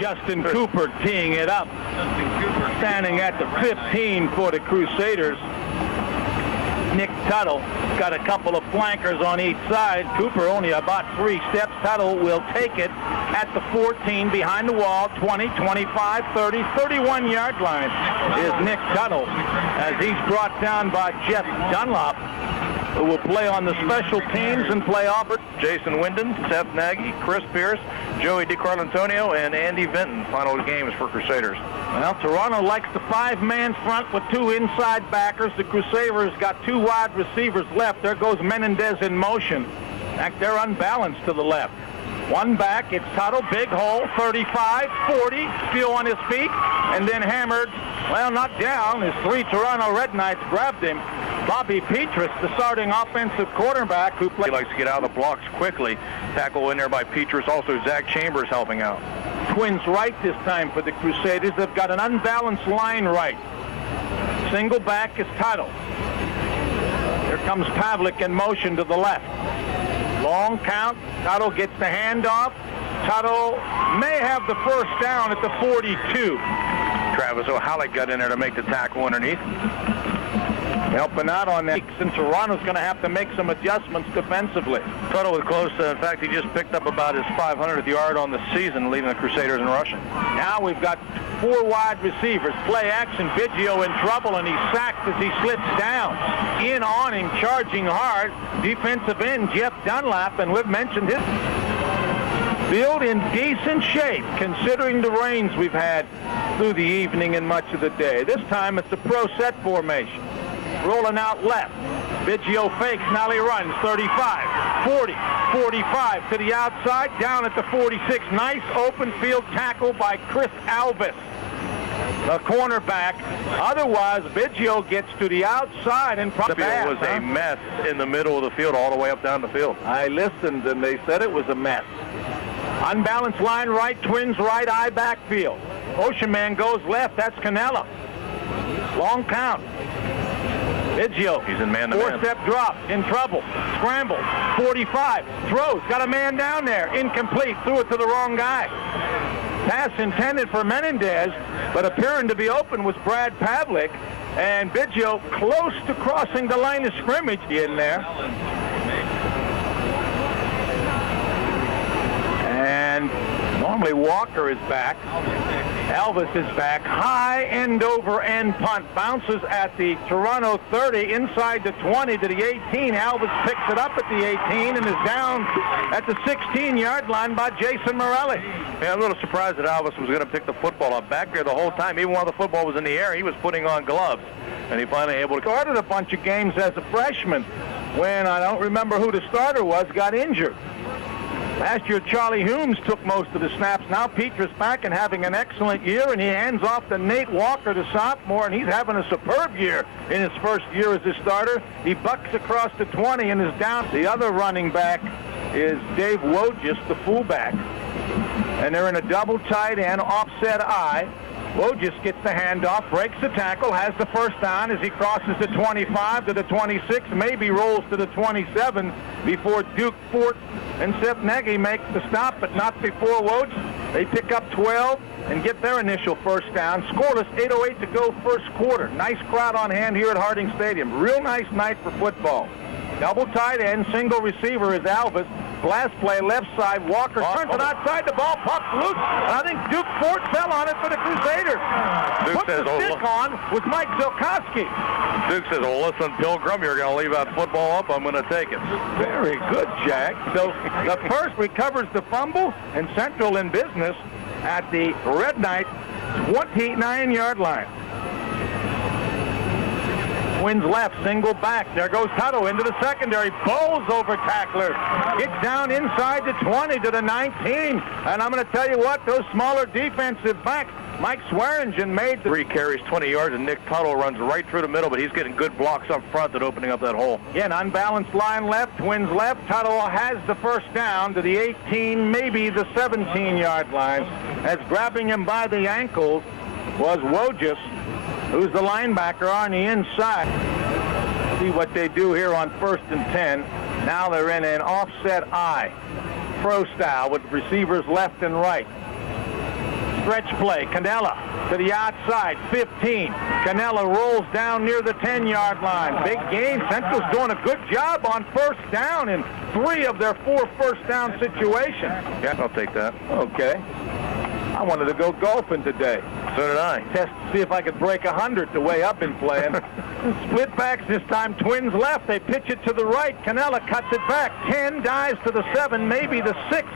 Justin Cooper teeing it up. Standing at the 15 for the Crusaders. Nick Tuttle got a couple of flankers on each side. Cooper only about 3 steps. Tuttle will take it at the 14 behind the wall. 20, 25, 30, 31-yard line is Nick Tuttle as he's brought down by Jeff Dunlop, who will play on the special teams and play Auburn. Jason Winden, Seth Nagy, Chris Pierce, Joey DiCarlantonio, and Andy Vinton. Final games for Crusaders. Well, Toronto likes the 5-man front with 2 inside backers. The Crusaders got 2 wide receivers left. There goes Menendez in motion. In fact, they're unbalanced to the left. 1 back, it's Tuttle, big hole, 35, 40, still on his feet, and then hammered, well, not down, as 3 Toronto Red Knights grabbed him. Bobby Petrus, the starting offensive quarterback who plays. He likes to get out of the blocks quickly. Tackle in there by Petrus. Also, Zach Chambers helping out. Twins right this time for the Crusaders. They've got an unbalanced line right. Single back is Tuttle. Here comes Pavlik in motion to the left. Long count. Tuttle gets the handoff. Tuttle may have the first down at the 42. Travis O'Halleck got in there to make the tackle underneath. Helping out on that. And Toronto's going to have to make some adjustments defensively. Tuttle was close. In fact, he just picked up about his 500th yard on the season, leaving the Crusaders in rushing. Now we've got 4 wide receivers. Play action. Biggio in trouble, and he's sacked as he slips down. In on him, charging hard. Defensive end, Jeff Dunlap, and we've mentioned his field in decent shape, considering the rains we've had through the evening and much of the day. This time it's a pro set formation. Rolling out left. Biggio fakes, now he runs. 35, 40, 45 to the outside, down at the 46. Nice open field tackle by Chris Alvis, the cornerback. Otherwise, Biggio gets to the outside and probably was a mess in the middle of the field all the way up down the field. I listened, and they said it was a mess. Unbalanced line right, Twins right, eye backfield. Ocean Man goes left, that's Cannella. Long count. Biggio, he's in man-to-man. 4-step drop, in trouble, scramble, 45, throws, got a man down there, incomplete, threw it to the wrong guy. Pass intended for Menendez, but appearing to be open was Brad Pavlik, and Biggio close to crossing the line of scrimmage in there. And normally Walker is back. Alvis is back. High end over end punt. Bounces at the Toronto 30 inside the 20 to the 18. Alvis picks it up at the 18 and is down at the 16-yard line by Jason Morelli. Yeah, I'm a little surprised that Alvis was going to pick the football up. Back there the whole time, even while the football was in the air, he was putting on gloves. And he finally able to... Started a bunch of games as a freshman when, I don't remember who the starter was, got injured. Last year, Charlie Humes took most of the snaps. Now Petrus back and having an excellent year, and he hands off to Nate Walker, the sophomore, and he's having a superb year in his first year as a starter. He bucks across the 20 and is down. The other running back is Dave Wojcik, the fullback. And they're in a double tight end, offset I. Wojcik gets the handoff, breaks the tackle, has the first down as he crosses the 25 to the 26, maybe rolls to the 27 before Duke Fort and Seth Nagy make the stop, but not before Wojcik. They pick up 12 and get their initial first down. Scoreless, 8:08 to go first quarter. Nice crowd on hand here at Harding Stadium. Real nice night for football. Double tight end, single receiver is Alvis. Last play, left side, Walker turns it outside, the ball pops loose, and I think Duke Fort fell on it for the Crusaders. Put the stick on was Mike Zilkowski. Duke says, well, listen, Pilgrim, you're going to leave that football up, I'm going to take it. Very good, Jack. So the first recovers the fumble, and Central in business at the Red Knight 29-yard line. Twins left, single back. There goes Tuttle into the secondary. Bowls over tackler. Gets down inside the 20 to the 19. And I'm going to tell you what, those smaller defensive backs, Mike Swearingen made the 3 carries, 20 yards, and Nick Tuttle runs right through the middle, but he's getting good blocks up front that opening up that hole. Yeah, an unbalanced line left, Twins left. Tuttle has the first down to the 18, maybe the 17-yard line. As grabbing him by the ankles was Wojcik, who's the linebacker on the inside. See what they do here on 1st and 10. Now they're in an offset I, pro style, with receivers left and right. Stretch play. Cannella to the outside. 15. Cannella rolls down near the 10-yard line. Big gain. Central's doing a good job on first down in 3 of their 4 first down situations. Yeah, I'll take that. Okay. I wanted to go golfing today. So did I. Test to see if I could break 100 the way I've been playing. Split backs this time. Twins left. They pitch it to the right. Cannella cuts it back. 10 dives to the 7, maybe the 6.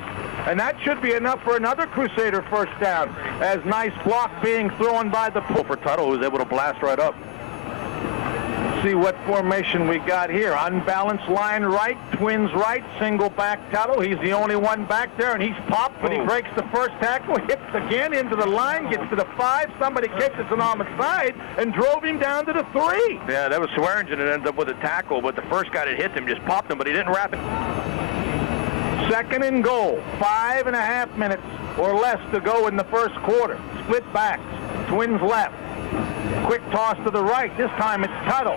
And that should be enough for another Crusader first down. As nice block being thrown by the For Tuttle, who was able to blast right up. See what formation we got here. Unbalanced line right, Twins right, single back Tuttle. He's the only one back there, and he's popped, but he breaks the first tackle, hits again into the line, gets to the 5. Somebody catches him on the side and drove him down to the 3. Yeah, that was Swearingen that ended up with a tackle, but the first guy that hit him just popped him, but he didn't wrap it. 2nd and goal. 5.5 minutes or less to go in the first quarter. Split backs. Twins left. Quick toss to the right. This time it's Tuttle.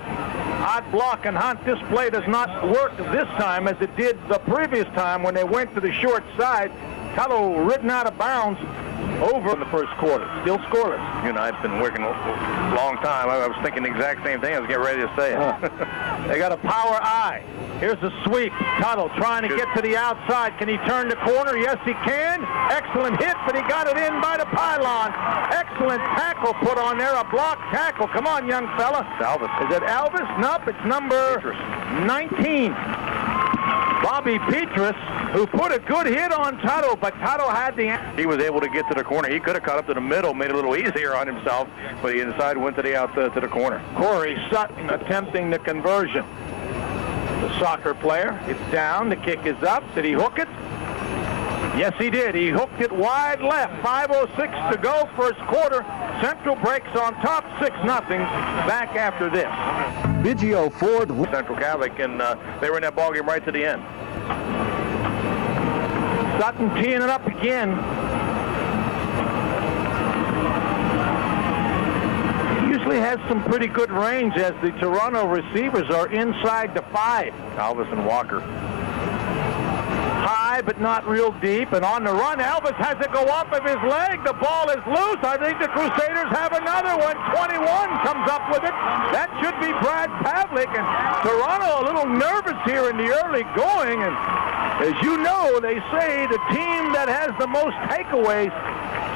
Odd block and Hunt. This play does not work this time as it did the previous time when they went to the short side. Tuttle ridden out of bounds over in the first quarter. Still scoreless. You know, I've been working a long time. I was thinking the exact same thing. I was getting ready to say it. They got a power eye. Here's a sweep. Tuttle trying to get to the outside. Can he turn the corner? Yes, he can. Excellent hit, but he got it in by the pylon. Excellent tackle put on there. A block tackle. Come on, young fella. Elvis. Is it Elvis? Nope, it's number 19. Bobby Petrus, who put a good hit on Tuttle, but Tuttle had the... He was able to get to the corner. He could have cut up to the middle, made it a little easier on himself, but he decided went to the corner. Corey Sutton attempting the conversion. The soccer player, it's down, the kick is up. Did he hook it? Yes, he did. He hooked it wide left. 5:06 to go, first quarter. Central breaks on top, 6-0. Back after this. Biggio Ford. Central Catholic, and they were in that ballgame right to the end. Sutton teeing it up again. He usually has some pretty good range as the Toronto receivers are inside the 5. Elvis and Walker. High, but not real deep. And on the run, Elvis has to go off of his leg. The ball is loose. I think the Crusaders have another one. 21 comes up with it. That should be Brad Pavlik. And Toronto a little nervous here in the early going. And as you know, they say the team that has the most takeaways,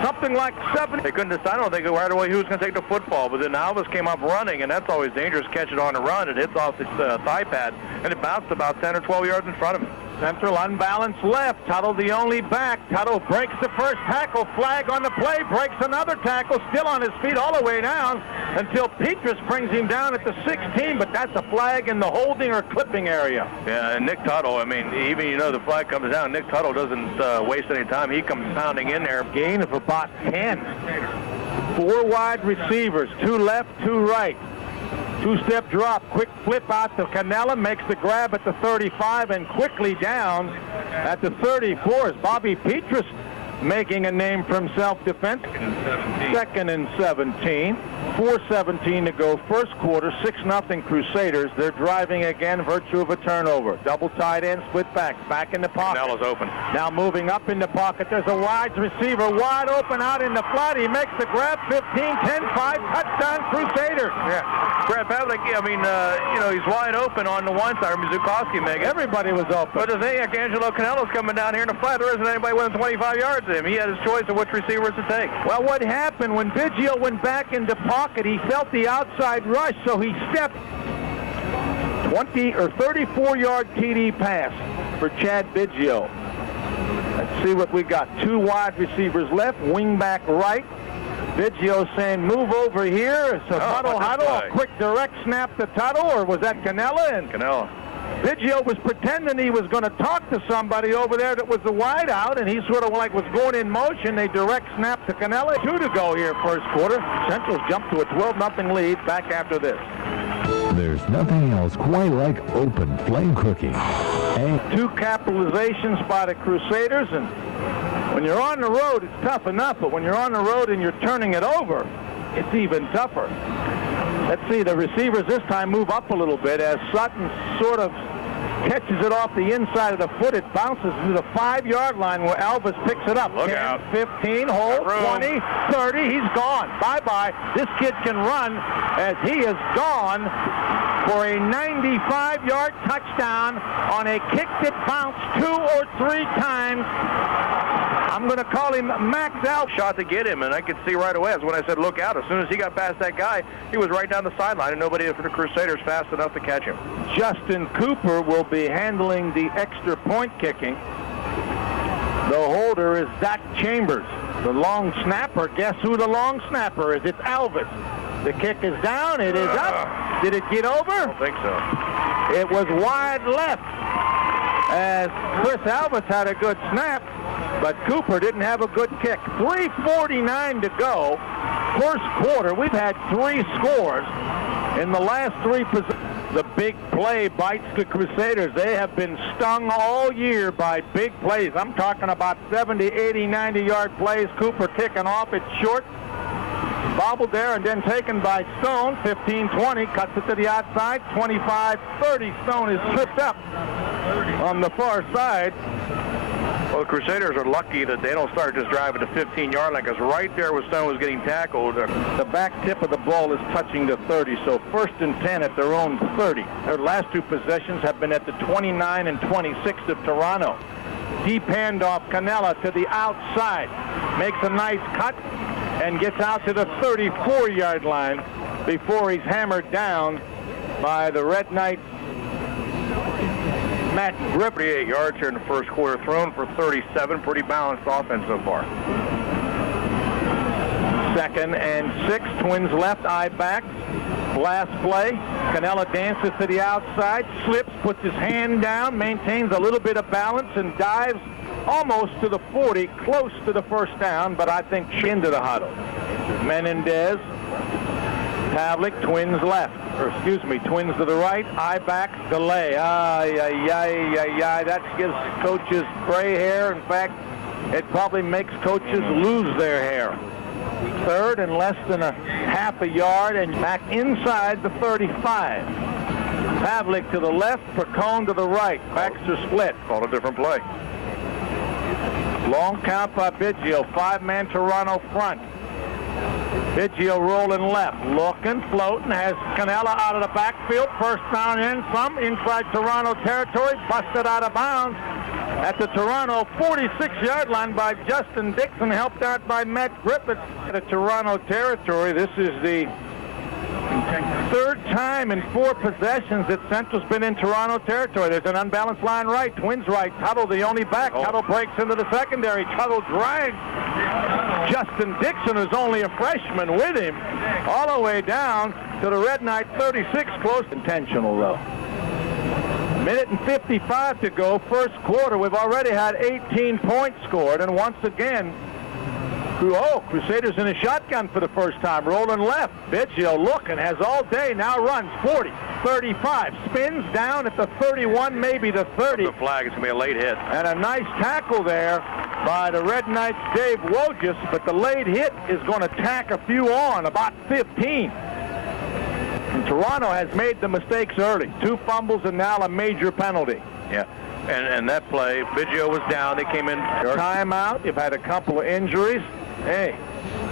something like 7. They couldn't decide, I don't think, right away who was going to take the football. But then Elvis came up running, and that's always dangerous. Catch it on the run. It hits off the thigh pad, and it bounced about 10 or 12 yards in front of him. Central unbalanced left. Tuttle the only back. Tuttle breaks the first tackle. Flag on the play. Breaks another tackle. Still on his feet all the way down until Petrus brings him down at the 16. But that's a flag in the holding or clipping area. Yeah, and Nick Tuttle, I mean, even the flag comes down, Nick Tuttle doesn't waste any time. He comes pounding in there. Gain of about 10. 4 wide receivers. 2 left, 2 right. 2-step drop, quick flip out to Cannella, makes the grab at the 35 and quickly down at the 34 is Bobby Petrus making a name for himself defense. 2nd and 17. 4:17 to go first quarter. 6-0 Crusaders. They're driving again, virtue of a turnover. Double tight end, split backs, back in the pocket. Canella's open. Now moving up in the pocket. There's a wide receiver wide open out in the flat. He makes the grab. 15, 10, 5. Touchdown Crusaders. Yeah. Brad Pavlik, I mean, he's wide open on the one side. Mizukowski making it. Everybody was open. But the thing, Angelo Canella's coming down here in the flat. There isn't anybody within 25 yards of him. He had his choice of which receivers to take. Well, what happened when Biggio went back into pocket, he felt the outside rush, so he stepped 20 or 34-yard TD pass for Chad Biggio. Let's see what we got. 2 wide receivers left, wing back right. Biggio saying, move over here. So Tuttle, a quick direct snap to Tuttle, or was that Cannella? And Cannella. Biggio was pretending he was going to talk to somebody over there that was the wide out, and he sort of like was going in motion. They direct snap to Cannella. 2 to go here first quarter. Central's jumped to a 12-0 lead back after this. There's nothing else quite like open flame cooking. 2 capitalizations by the Crusaders, and when you're on the road, it's tough enough, but when you're on the road and you're turning it over, it's even tougher. Let's see, the receivers this time move up a little bit as Sutton sort of catches it off the inside of the foot. It bounces to the 5-yard line where Alvis picks it up. Look 10, out. 15, hold, 20, 30. He's gone. Bye-bye. This kid can run as he is gone for a 95-yard touchdown on a kick that bounced 2 or 3 times. I'm going to call him Max Alvis. Shot to get him, and I could see right away. That's when I said, look out. As soon as he got past that guy, he was right down the sideline, and nobody for the Crusaders fast enough to catch him. Justin Cooper will be handling the extra point kicking. The holder is Zach Chambers. The long snapper, guess who the long snapper is? It's Alvis. The kick is down. It is up. Did it get over? I don't think so. It was wide left as Chris Alvis had a good snap, but Cooper didn't have a good kick. 3:49 to go. First quarter, we've had 3 scores in the last 3 possessions. The big play bites the Crusaders. They have been stung all year by big plays. I'm talking about 70, 80, 90-yard plays. Cooper kicking off. It's short. Bobbled there and then taken by Stone. 15-20. Cuts it to the outside. 25-30. Stone is tripped up on the far side. Well, the Crusaders are lucky that they don't start just driving to 15-yard line, because right there where Stone was getting tackled. The back tip of the ball is touching the 30, so 1st and 10 at their own 30. Their last 2 possessions have been at the 29 and 26 of Toronto. Deep handoff, Canella to the outside. Makes a nice cut and gets out to the 34-yard line before he's hammered down by the Red Knight Matt Grip. 38 yards here in the first quarter, thrown for 37. Pretty balanced offense so far. 2nd and 6. Twins left, eye back. Last play. Canella dances to the outside, slips, puts his hand down, maintains a little bit of balance, and dives almost to the 40, close to the first down, but I think into the huddle. Menendez, Pavlik, Twins left. Or excuse me, Twins to the right, eye back, delay. That gives coaches gray hair. In fact, it probably makes coaches lose their hair. 3rd and less than a half a yard, and back inside the 35. Pavlik to the left, Percone to the right. Backs are split. Called a different play. Long count by Biggio. 5-man Toronto front. Biggio rolling left, looking, floating, has Canella out of the backfield. First down in, some inside Toronto territory, busted out of bounds at the Toronto 46-yard line by Justin Dixon, helped out by Matt Griffith. The Toronto territory, this is the 3rd time in 4 possessions that Central's been in Toronto territory. There's an unbalanced line right, Twins right, Tuttle the only back. Tuttle breaks into the secondary. Tuttle drags Justin Dixon, who's only a freshman, with him all the way down to the Red Knight 36, close. Intentional, though. 1:55 to go, first quarter. We've already had 18 points scored, and once again, Crusaders in a shotgun for the first time, rolling left. Biggio looking, has all day, now runs 40, 35, spins down at the 31, maybe the 30. The flag is going to be a late hit. And a nice tackle there by the Red Knights' Dave Wojcik, but the late hit is going to tack a few on, about 15. And Toronto has made the mistakes early. 2 fumbles and now a major penalty. Yeah. And that play, Biggio was down. They came in. Timeout. You've had a couple of injuries. Hey,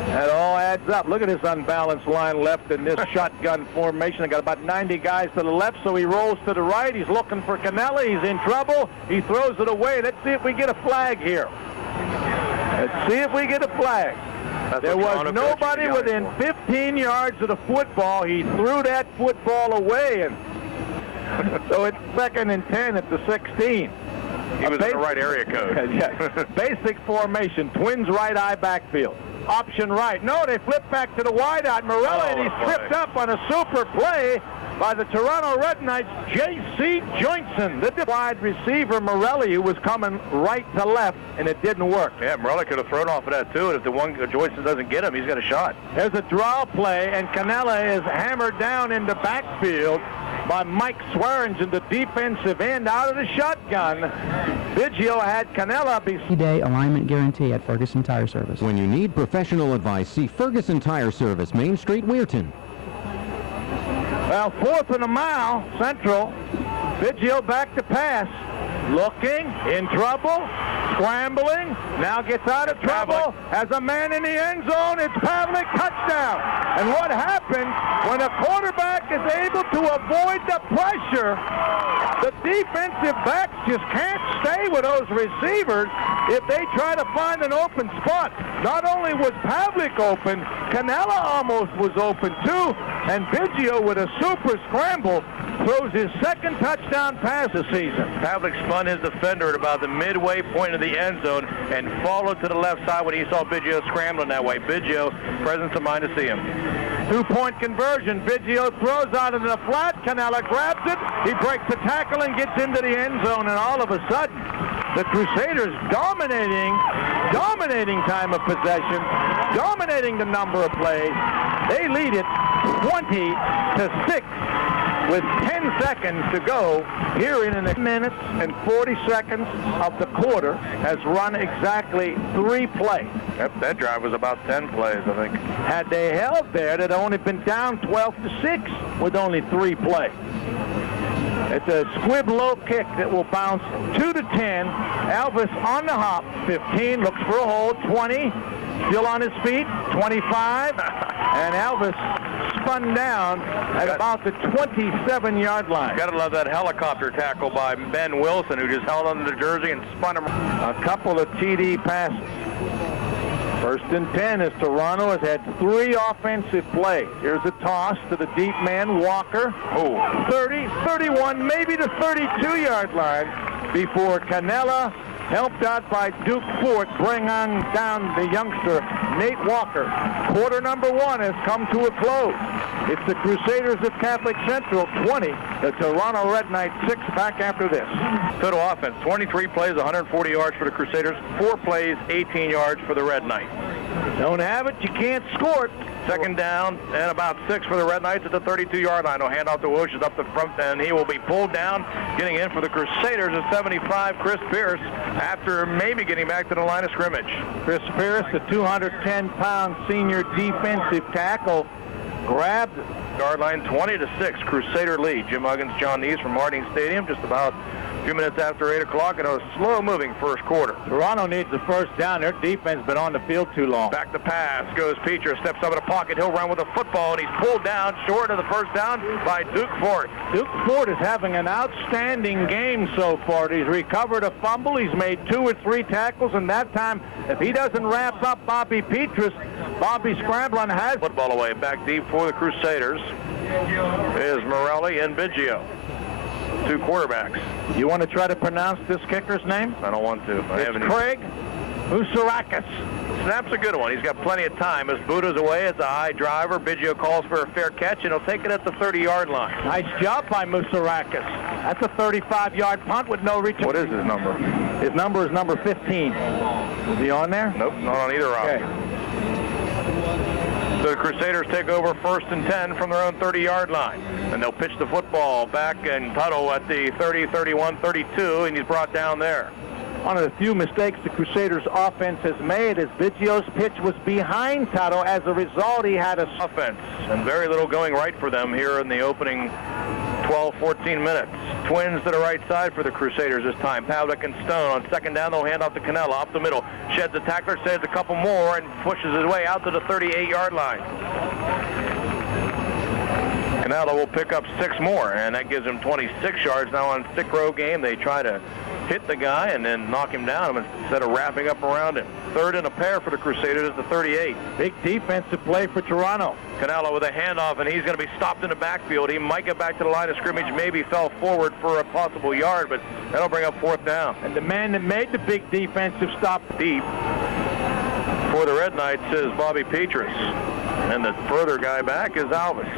that all adds up. Look at this unbalanced line left in this shotgun formation. They got about 90 guys to the left, so he rolls to the right. He's looking for Canella. He's in trouble. He throws it away. Let's see if we get a flag here. Let's see if we get a flag. There was nobody within 15 yards of the football. He threw that football away, and so it's 2nd and 10 at the 16. He was in the right area code. Yeah. Basic formation. Twins right eye backfield. Option right. No, they flip back to the wideout. Morelli, and he's tripped up on a super play by the Toronto Red Knights, J.C. Joinson. The wide receiver, Morelli, who was coming right to left, and it didn't work. Yeah, Morelli could have thrown off of that, too, and if the one Joinson doesn't get him, he's got a shot. There's a draw play, and Canella is hammered down in the backfield by Mike Swearingen, the defensive end, out of the shotgun. Biggio had Canella be... Day alignment guarantee at Ferguson Tire Service. When you need professional advice, see Ferguson Tire Service, Main Street, Weirton. Well, 4th and a mile, Central. Biggio back to pass. Looking, in trouble, scrambling, now gets out of trouble, has a man in the end zone, it's Pavlik, touchdown. And what happens when a quarterback is able to avoid the pressure, the defensive backs just can't stay with those receivers if they try to find an open spot. Not only was Pavlik open, Canella almost was open too, and Biggio with a super scramble throws his second touchdown pass this season. Pavlik spun his defender at about the midway point of the end zone and followed to the left side when he saw Biggio scrambling that way. Biggio, presence of mind to see him. 2-point conversion. Biggio throws out into the flat. Canella grabs it. He breaks the tackle and gets into the end zone, and all of a sudden, the Crusaders dominating time of possession, dominating the number of plays. They lead it 20-6 with 10 seconds to go here in the minutes and 40 seconds of the quarter. Has run exactly 3 plays. Yep, that drive was about 10 plays, I think. Had they held there, they'd only been down 12-6 with only 3 plays. It's a squib low kick that will bounce 2 to 10. Elvis on the hop. 15, looks for a hold. 20, still on his feet. 25, and Elvis spun down at about the 27-yard line. Gotta love that helicopter tackle by Ben Wilson, who just held onto the jersey and spun him. A couple of TD passes. 1st and 10 as Toronto has had 3 offensive plays. Here's a toss to the deep man, Walker. 30, 31, maybe the 32-yard line before Canella, helped out by Duke Fort, bring on down the youngster, Nate Walker. Quarter number 1 has come to a close. It's the Crusaders of Catholic Central 20, the Toronto Red Knights 6 back after this. Total offense, 23 plays, 140 yards for the Crusaders, 4 plays, 18 yards for the Red Knights. Don't have it, you can't score it. Second down and about 6 for the Red Knights at the 32-yard line. No handoff to Woosh is up the front, and he will be pulled down. Getting in for the Crusaders at 75, Chris Pierce, after maybe getting back to the line of scrimmage. Chris Pierce, the 210-pound senior defensive tackle, grabbed Yard line 20-6, Crusader lead. Jim Huggins, John Neese from Harding Stadium, just about a few minutes after 8 o'clock in a slow-moving first quarter. Toronto needs the first down. Their defense has been on the field too long. Back to pass goes Peacher, steps up in the pocket. He'll run with the football, and he's pulled down short of the first down by Duke Fort. Duke Fort is having an outstanding game so far. He's recovered a fumble. He's made 2 or 3 tackles, and that time, if he doesn't wrap up Bobby Petrus, Bobby Scramblin has football away. Back deep for the Crusaders is Morelli and Biggio. 2 quarterbacks. You want to try to pronounce this kicker's name? I don't want to. It's Craig Usarakis. Snap's a good one. He's got plenty of time. As Buda's away, it's a high driver. Biggio calls for a fair catch, and he'll take it at the 30-yard line. Nice job by Musarakis. That's a 35-yard punt with no return. What is his number? His number is number 15. Is he on there? Nope, not on either roster. Okay. So the Crusaders take over 1st and 10 from their own 30-yard line. And they'll pitch the football back in Tuttle at the 30, 31, 32, and he's brought down there. One of the few mistakes the Crusaders offense has made is Biggio's pitch was behind Tuttle. As a result, he had a offense, and very little going right for them here in the opening 12, 14 minutes. Twins to the right side for the Crusaders this time. Pavlik and Stone on 2nd down. They'll hand off to Canella up the middle. Sheds the tackler, saves a couple more, and pushes his way out to the 38-yard line. Canella will pick up 6 more, and that gives him 26 yards. Now on stick row game, they try to hit the guy and then knock him down instead of wrapping up around him. 3rd and a pair for the Crusaders at the 38. Big defensive play for Toronto. Canella with a handoff, and he's going to be stopped in the backfield. He might get back to the line of scrimmage, maybe fell forward for a possible yard, but that'll bring up 4th down. And the man that made the big defensive stop deep for the Red Knights is Bobby Petrus, and the further guy back is Alvis.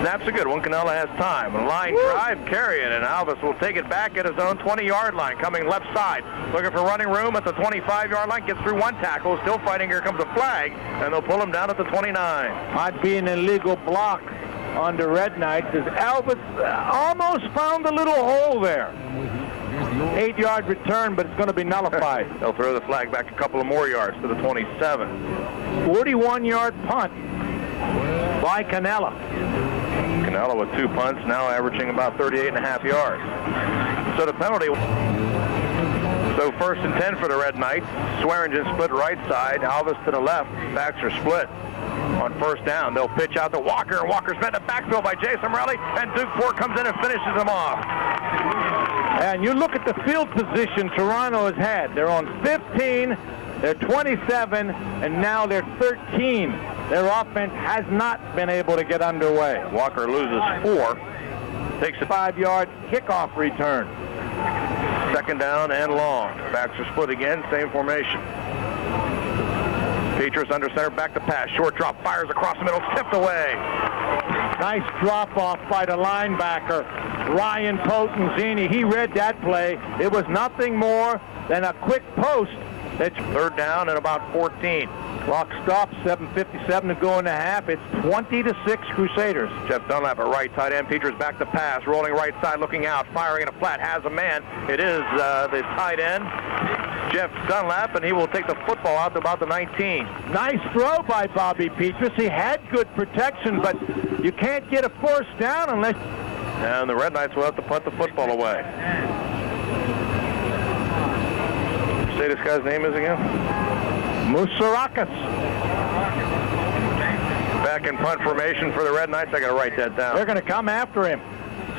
Snap's a good one. Canella has time. A line drive, carry it, and Alvis will take it back at his own 20-yard line, coming left side. Looking for running room at the 25-yard line. Gets through 1 tackle. Still fighting. Here comes a flag, and they'll pull him down at the 29. Might be an illegal block on the Red Knights as Alvis almost found a little hole there. 8-yard return, but it's going to be nullified. They'll throw the flag back a couple of more yards to the 27. 41-yard punt by Canella. Canella with 2 punts, now averaging about 38.5 yards. So the penalty. So 1st and 10 for the Red Knights. Swearingen split right side. Alvis to the left. Backs are split. On 1st down, they'll pitch out to Walker. And Walker's met in the backfield by Jason Morelli. And Duke Ford comes in and finishes him off. And you look at the field position Toronto has had. They're on 15, they're 27, and now they're 13. Their offense has not been able to get underway. Walker loses 4. Takes a 5-yard kickoff return. 2nd down and long. Backs are split again, same formation. Petrus under center, back to pass. Short drop, fires across the middle, tipped away. Nice drop-off by the linebacker, Ryan Potenzini. He read that play. It was nothing more than a quick post. That's 3rd down and about 14. Clock stops, 7:57 to go in the half. It's 20-6 Crusaders. Jeff Dunlap at right tight end. Petrus back to pass, rolling right side, looking out, firing in a flat, has a man. It is the tight end, Jeff Dunlap, and he will take the football out to about the 19. Nice throw by Bobby Petrus. He had good protection, but you can't get a 1st down unless... And the Red Knights will have to punt the football away. Say this guy's name is again? Musarakas. Back in punt formation for the Red Knights. I got to write that down. They're going to come after him.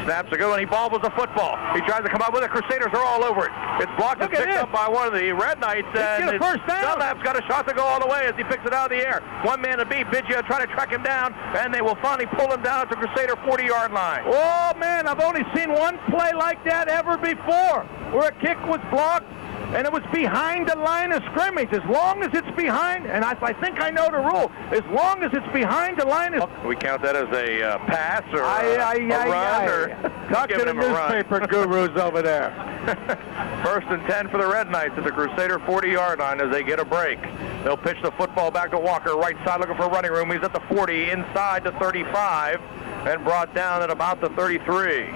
Snaps a good one. He bobbles the football. He tries to come up with it. Crusaders are all over it. It's blocked and picked up by one of the Red Knights. And get a 1st down. Dunlap's got a shot to go all the way as he picks it out of the air. One man to beat. Biggio trying to track him down, and they will finally pull him down at the Crusader 40-yard line. Oh, man, I've only seen one play like that ever before, where a kick was blocked, and it was behind the line of scrimmage. As long as it's behind, and I think I know the rule, as long as it's behind the line of... We count that as a pass or a run? Or talk to the newspaper gurus over there. 1st and 10 for the Red Knights at the Crusader 40-yard line as they get a break. They'll pitch the football back to Walker, right side looking for running room. He's at the 40, inside the 35, and brought down at about the 33.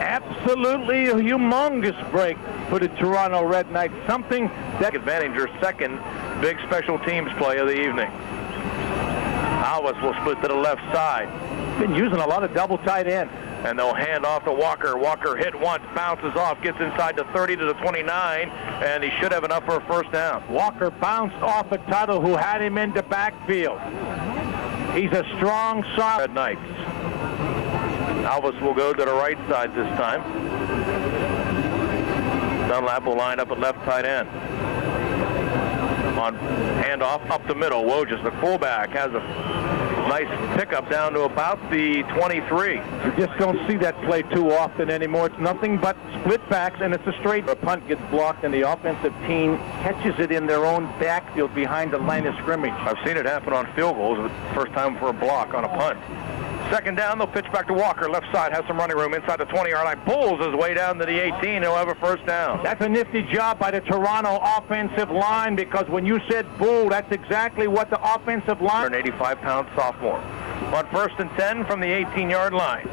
Absolutely a humongous break for the Toronto Red Knights. Something that... Advantage, your 2nd big special teams play of the evening. Alvis will split to the left side. Been using a lot of double tight end. And they'll hand off to Walker. Walker hit once, bounces off, gets inside the 30 to the 29, and he should have enough for a 1st down. Walker bounced off a Tuttle who had him in the backfield. He's a strong, soft... Red Knights. Alvis will go to the right side this time. Dunlap will line up at left tight end. On handoff up the middle, Wojcik, the fullback, has a nice pickup down to about the 23. You just don't see that play too often anymore. It's nothing but split backs, and it's a straight. A punt gets blocked, and the offensive team catches it in their own backfield behind the line of scrimmage. I've seen it happen on field goals. It was the first time for a block on a punt. 2nd down, they'll pitch back to Walker. Left side has some running room inside the 20-yard line. Pulls his way down to the 18. He'll have a 1st down. That's a nifty job by the Toronto offensive line, because when you said bull, that's exactly what the offensive line... An 85-pound sophomore. On 1st and 10 from the 18-yard line.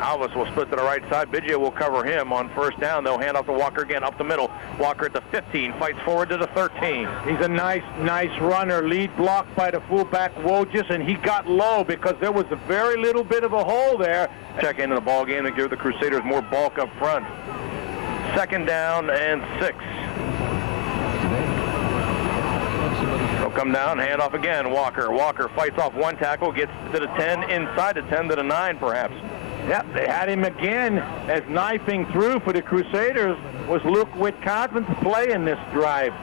Alvis will split to the right side. Biggio will cover him on 1st down. They'll hand off to Walker again up the middle. Walker at the 15, fights forward to the 13. He's a nice runner. Lead blocked by the fullback Wojcik, and he got low because there was a very little bit of a hole there. Check into the ball game and give the Crusaders more bulk up front. 2nd down and 6. They'll come down, hand off again. Walker fights off one tackle, gets to the 10, inside the 10 to the 9 perhaps. Yep, they had him again as knifing through for the Crusaders was Luke Wittcodman's play in this drive.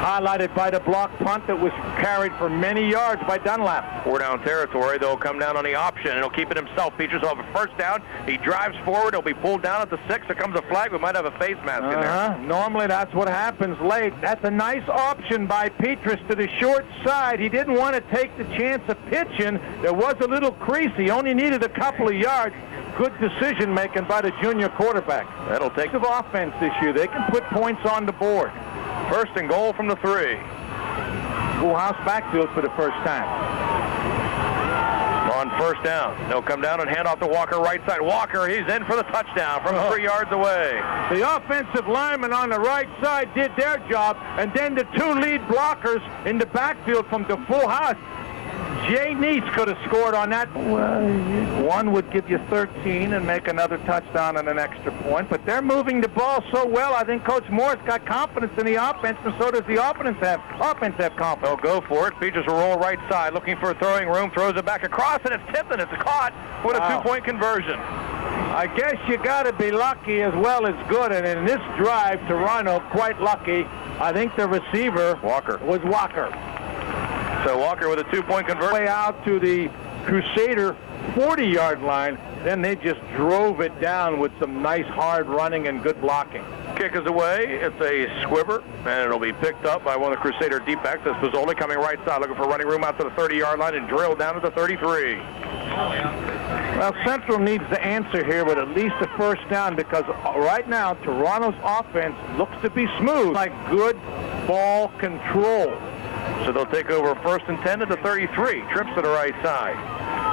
Highlighted by the block punt that was carried for many yards by Dunlap. 4-down territory. They'll come down on the option, and he'll keep it himself. Petrus will have a 1st down. He drives forward. He'll be pulled down at the 6. There comes a flag. We might have a face mask in there. Normally that's what happens late. That's a nice option by Petrus to the short side. He didn't want to take the chance of pitching. There was a little crease. He only needed a couple of yards. Good decision making by the junior quarterback. That'll take the offense this year. They can put points on the board. 1st and goal from the 3. Full house backfield for the first time. On 1st down, they'll come down and hand off to Walker right side. Walker, he's in for the touchdown from 3 yards away. The offensive linemen on the right side did their job, and then the 2 lead blockers in the backfield from the full house Jay Neitz could have scored on that. Well, one would give you 13 and make another touchdown and an extra point. But they're moving the ball so well, I think Coach Morris got confidence in the offense, and so does the offense have confidence. They'll go for it. Peaches will roll right side, looking for a throwing room, throws it back across, and it's tipped, and it's caught with a two-point conversion. I guess you got to be lucky as well as good, and in this drive, Toronto quite lucky. I think the receiver was Walker. So Walker with a two-point conversion. Way out to the Crusader 40-yard line, then they just drove it down with some nice hard running and good blocking. Kick is away. It's a squibber, and it'll be picked up by one of the Crusader deep backs. That's Pizzoli coming right side, looking for running room out to the 30-yard line and drilled down to the 33. Well, Central needs to answer here with at least a first down, because right now Toronto's offense looks to be smooth, like good ball control. So they'll take over first and 10 at the 33. Trips to the right side.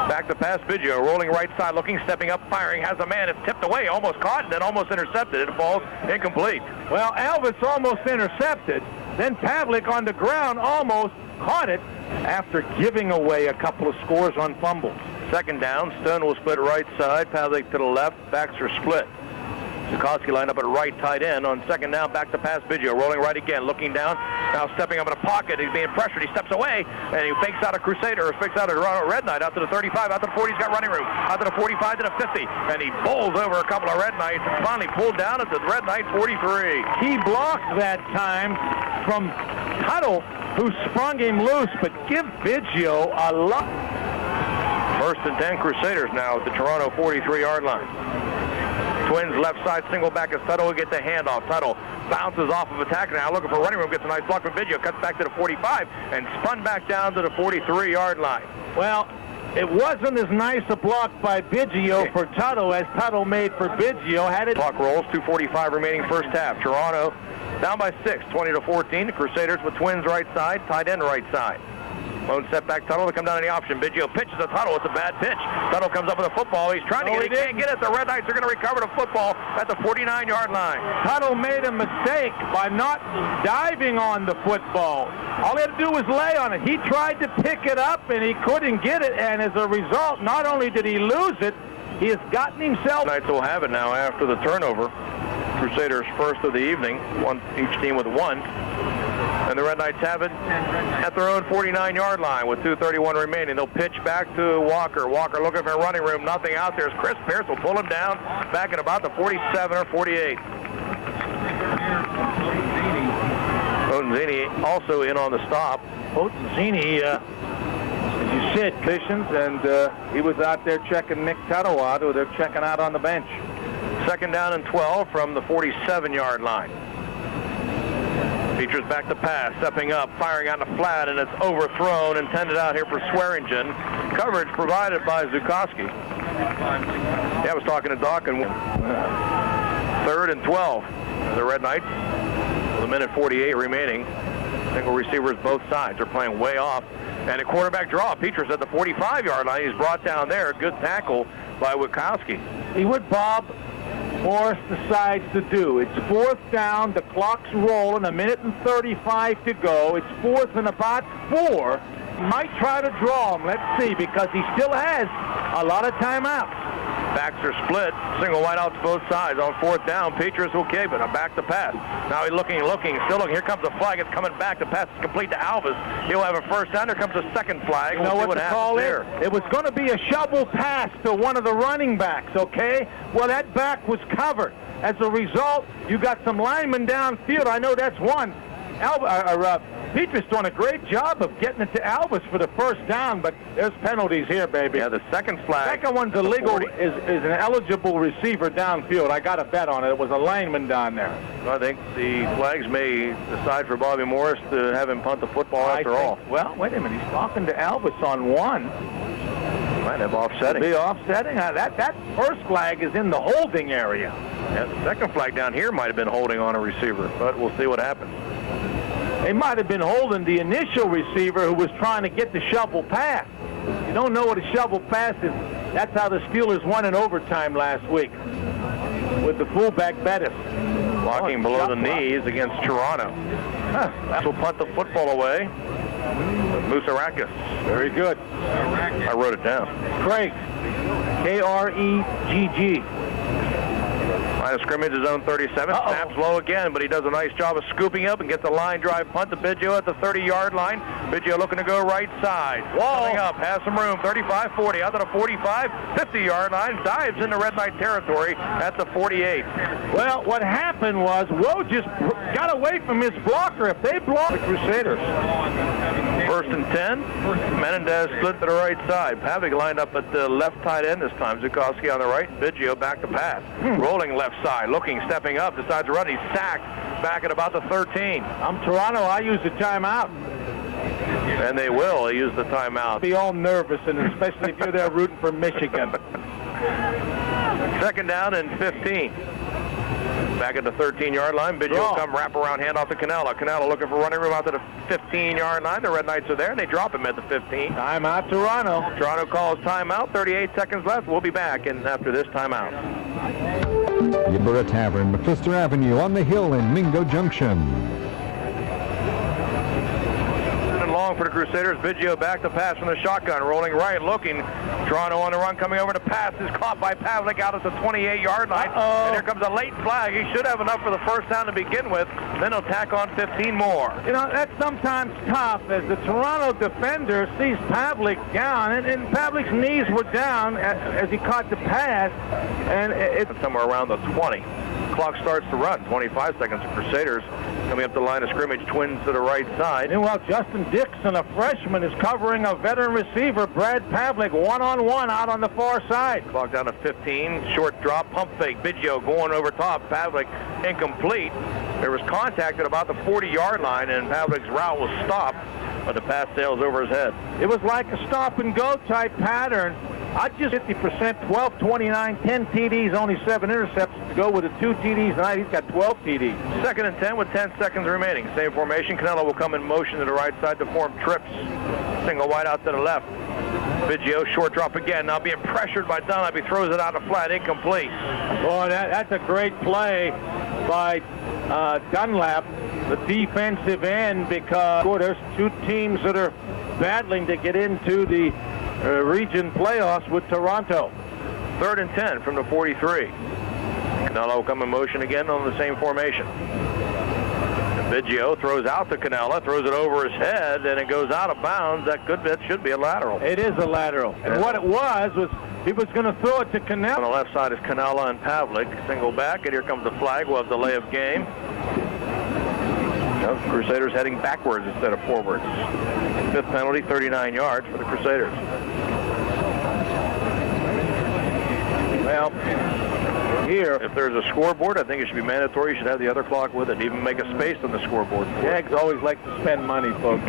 Back to pass, Biggio, rolling right side, looking, stepping up, firing, has a man. It's tipped away, almost caught, and then almost intercepted. It falls incomplete. Well, Elvis almost intercepted. Then Pavlik on the ground almost caught it after giving away a couple of scores on fumbles. Second down, Stone will split right side, Pavlik to the left, backs are split. Zukoski lined up at right tight end. On second down, back to pass, Biggio, rolling right again, looking down, now stepping up in a pocket. He's being pressured. He steps away, and he fakes out a Crusader, or fakes out a Red Knight out to the 35, out to the 40. He's got running room, out to the 45 to the 50, and he bowls over a couple of Red Knights and finally pulled down at the Red Knight 43. He blocked that time from Tuttle, who sprung him loose, but give Biggio a lot. First and 10 Crusaders now at the Toronto 43-yard line. Twins left side single back as Tuttle will get the handoff. Tuttle bounces off of attack now, looking for running room, gets a nice block from Biggio, cuts back to the 45, and spun back down to the 43-yard line. Well, it wasn't as nice a block by Biggio for Tuttle as Tuttle made for Biggio. Had it. Clock rolls, 2:45 remaining first half. Toronto down by 6, 20-14. The Crusaders with Twins right side, tight end right side. Lone setback, Tuttle to come down in the option. Biggio pitches to Tuttle. It's a bad pitch. Tuttle comes up with a football. He's trying to get it. He can't get it. The Red Knights are going to recover the football at the 49-yard line. Tuttle made a mistake by not diving on the football. All he had to do was lay on it. He tried to pick it up, and he couldn't get it. And as a result, not only did he lose it, he has gotten himself. Knights will have it now after the turnover. Crusaders first of the evening. Each team with one. And the Red Knights have it at their own 49-yard line with 2:31 remaining. They'll pitch back to Walker. Walker looking for running room. Nothing out there. As Chris Pierce will pull him down back at about the 47 or 48. Potenzini also in on the stop. Potenzini, as you said, cushions, and he was out there checking Nick Tuttle out, who they're checking out on the bench. Second down and 12 from the 47-yard line. Features back to pass, stepping up, firing out in the flat, and it's overthrown, intended out here for Swearingen. Coverage provided by Zukoski. Yeah, I was talking to Doc, and third and 12. The Red Knights, with a minute 48 remaining. Single receivers both sides are playing way off. And a quarterback draw. Petras at the 45-yard line. He's brought down there. Good tackle by Witkowski. See what Bob Morris decides to do. It's fourth down. The clock's rolling. A minute and 35 to go. It's fourth and about 4. Might try to draw him. Let's see, because he still has a lot of timeouts. Backs are split. Single wideouts both sides. On fourth down, Petras okay, but a back to pass. Now he's looking, still looking. Here comes the flag. It's coming back. The pass is complete to Alvis. He'll have a first down. There comes a second flag. You know what the call is? It was going to be a shovel pass to one of the running backs, okay? Well, that back was covered. As a result, you got some linemen downfield. I know that's one. Petras doing a great job of getting it to Alvis for the first down, but there's penalties here, baby. Yeah, the second flag. Second one's illegal, is an eligible receiver downfield. I got a bet on it. It was a lineman down there. Well, I think the flags may decide for Bobby Morris to have him punt the football after all. Well, wait a minute. He's talking to Alvis on one. Might have offsetting. Be offsetting. That first flag is in the holding area. Yeah, the second flag down here might have been holding on a receiver, but we'll see what happens. They might have been holding the initial receiver who was trying to get the shovel pass. You don't know what a shovel pass is. That's how the Steelers won in overtime last week with the fullback Bettis. Blocking below the knees against Toronto. This will punt the football away. Musarakis. Very good. I wrote it down. Craig. K-R-E-G-G. Line of scrimmage is zone 37. Snaps low again, but he does a nice job of scooping up and gets a line drive punt to Biggio at the 30-yard line. Biggio looking to go right side. Coming up, has some room. 35-40 out to the 45, 50-yard line. Dives into Red Knight territory at the 48. Well, what happened was Woe just got away from his blocker. If they block the Crusaders. First and 10. Menendez split to the right side. Pavlik lined up at the left tight end this time. Zukowski on the right. Biggio back to pass. Rolling left side. Looking, stepping up. Decides to run. He's sacked back at about the 13. I'm Toronto. I use the timeout. And they will use the timeout. Be all nervous, and especially if you're there rooting for Michigan. Second down and 15. Back at the 13-yard line. Biggio will come wrap around handoff to Canella. Canella looking for running room out to the 15-yard line. The Red Knights are there, and they drop him at the 15. Timeout, Toronto. Toronto calls timeout. 38 seconds left. We'll be back after this timeout. Yabura Tavern, McPhister Avenue on the hill in Mingo Junction. Long for the Crusaders. Biggio back to pass from the shotgun. Rolling right, looking. Toronto on the run, coming over to pass. Is caught by Pavlik out at the 28-yard line. And here comes a late flag. He should have enough for the first down to begin with. Then he'll tack on 15 more. You know, that's sometimes tough as the Toronto defender sees Pavlik down. And Pavlik's knees were down as he caught the pass. And it's somewhere around the 20. Clock starts to run. 25 seconds. The Crusaders coming up the line of scrimmage. Twins to the right side. And while Justin Dixon, a freshman, is covering a veteran receiver, Brad Pavlik, one-on-one out on the far side. Clock down to 15. Short drop, pump fake. Biggio going over top. Pavlik incomplete. There was contact at about the 40-yard line, and Pavlik's route was stopped, but the pass sails over his head. It was like a stop-and-go type pattern. I'd just 50%, 12, 29, 10 TDs, only 7 intercepts to go with the 2 TDs tonight. He's got 12 TDs. Second and 10 with 10 seconds remaining. Same formation. Canelo will come in motion to the right side to form trips. Single wide out to the left. Biggio, short drop again. Now being pressured by Dunlap. He throws it out of flat, incomplete. Boy, that's a great play by Dunlap, the defensive end, because there's two teams that are battling to get into the region playoffs with Toronto. Third and 10 from the 43. Canella will come in motion again on the same formation. And Biggio throws out to Canella, throws it over his head, and it goes out of bounds. That should be a lateral. It is a lateral. And what it was he was going to throw it to Canella. On the left side is Canella and Pavlik. Single back, and here comes the flag. We'll have delay of game. Crusaders heading backwards instead of forwards. Fifth penalty, 39 yards for the Crusaders. Well, here, if there's a scoreboard, I think it should be mandatory. You should have the other clock with it. Even make a space on the scoreboard. Jags always like to spend money, folks.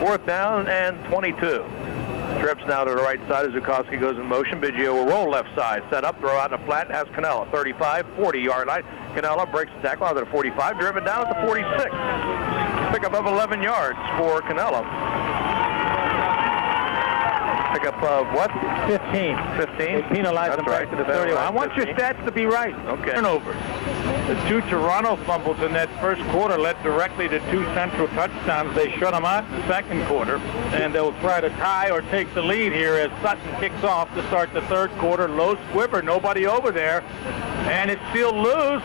Fourth down and 22. Trips now to the right side as Zukowski goes in motion. Biggio will roll left side. Set up, throw out in the flat, has Canella. 35, 40-yard line. Canella breaks the tackle out to the 45, driven down at the 46. Pickup of 11 yards for Canella. Pickup of what? 15. 15? They penalized them back to the 31. I want your stats to be right. Okay. Turnovers. The 2 Toronto fumbles in that first quarter led directly to 2 central touchdowns. They shut them out in the second quarter, and they'll try to tie or take the lead here as Sutton kicks off to start the third quarter. Low squibber, nobody over there, and it's still loose.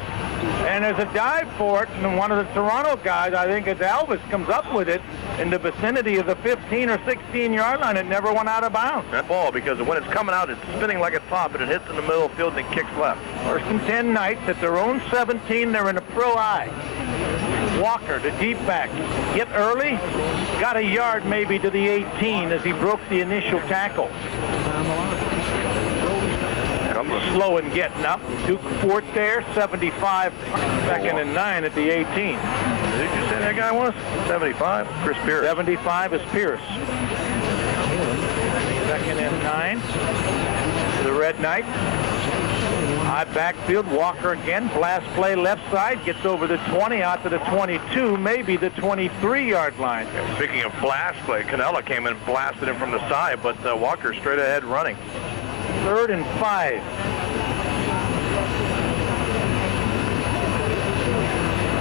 And there's a dive for it, and one of the Toronto guys, I think it's Elvis, comes up with it in the vicinity of the 15 or 16-yard line. It never went out of bounds. That ball, because when it's coming out, it's spinning like a top, and it hits in the middle of the field and it kicks left. First and 10 Knights at their own 17. They're in a pro eye. Walker, the deep back, hit early, got a yard maybe to the 18 as he broke the initial tackle. Slow and getting up. Duke Fort there, 75, second and 9 at the 18. Did you say that guy was? 75? Chris Pierce. 75 is Pierce. Second and 9 for the Red Knights. High backfield, Walker again, blast play left side, gets over the 20, out to the 22, maybe the 23-yard line. Yeah, speaking of blast play, Canella came in and blasted him from the side, but Walker straight ahead running. Third and 5.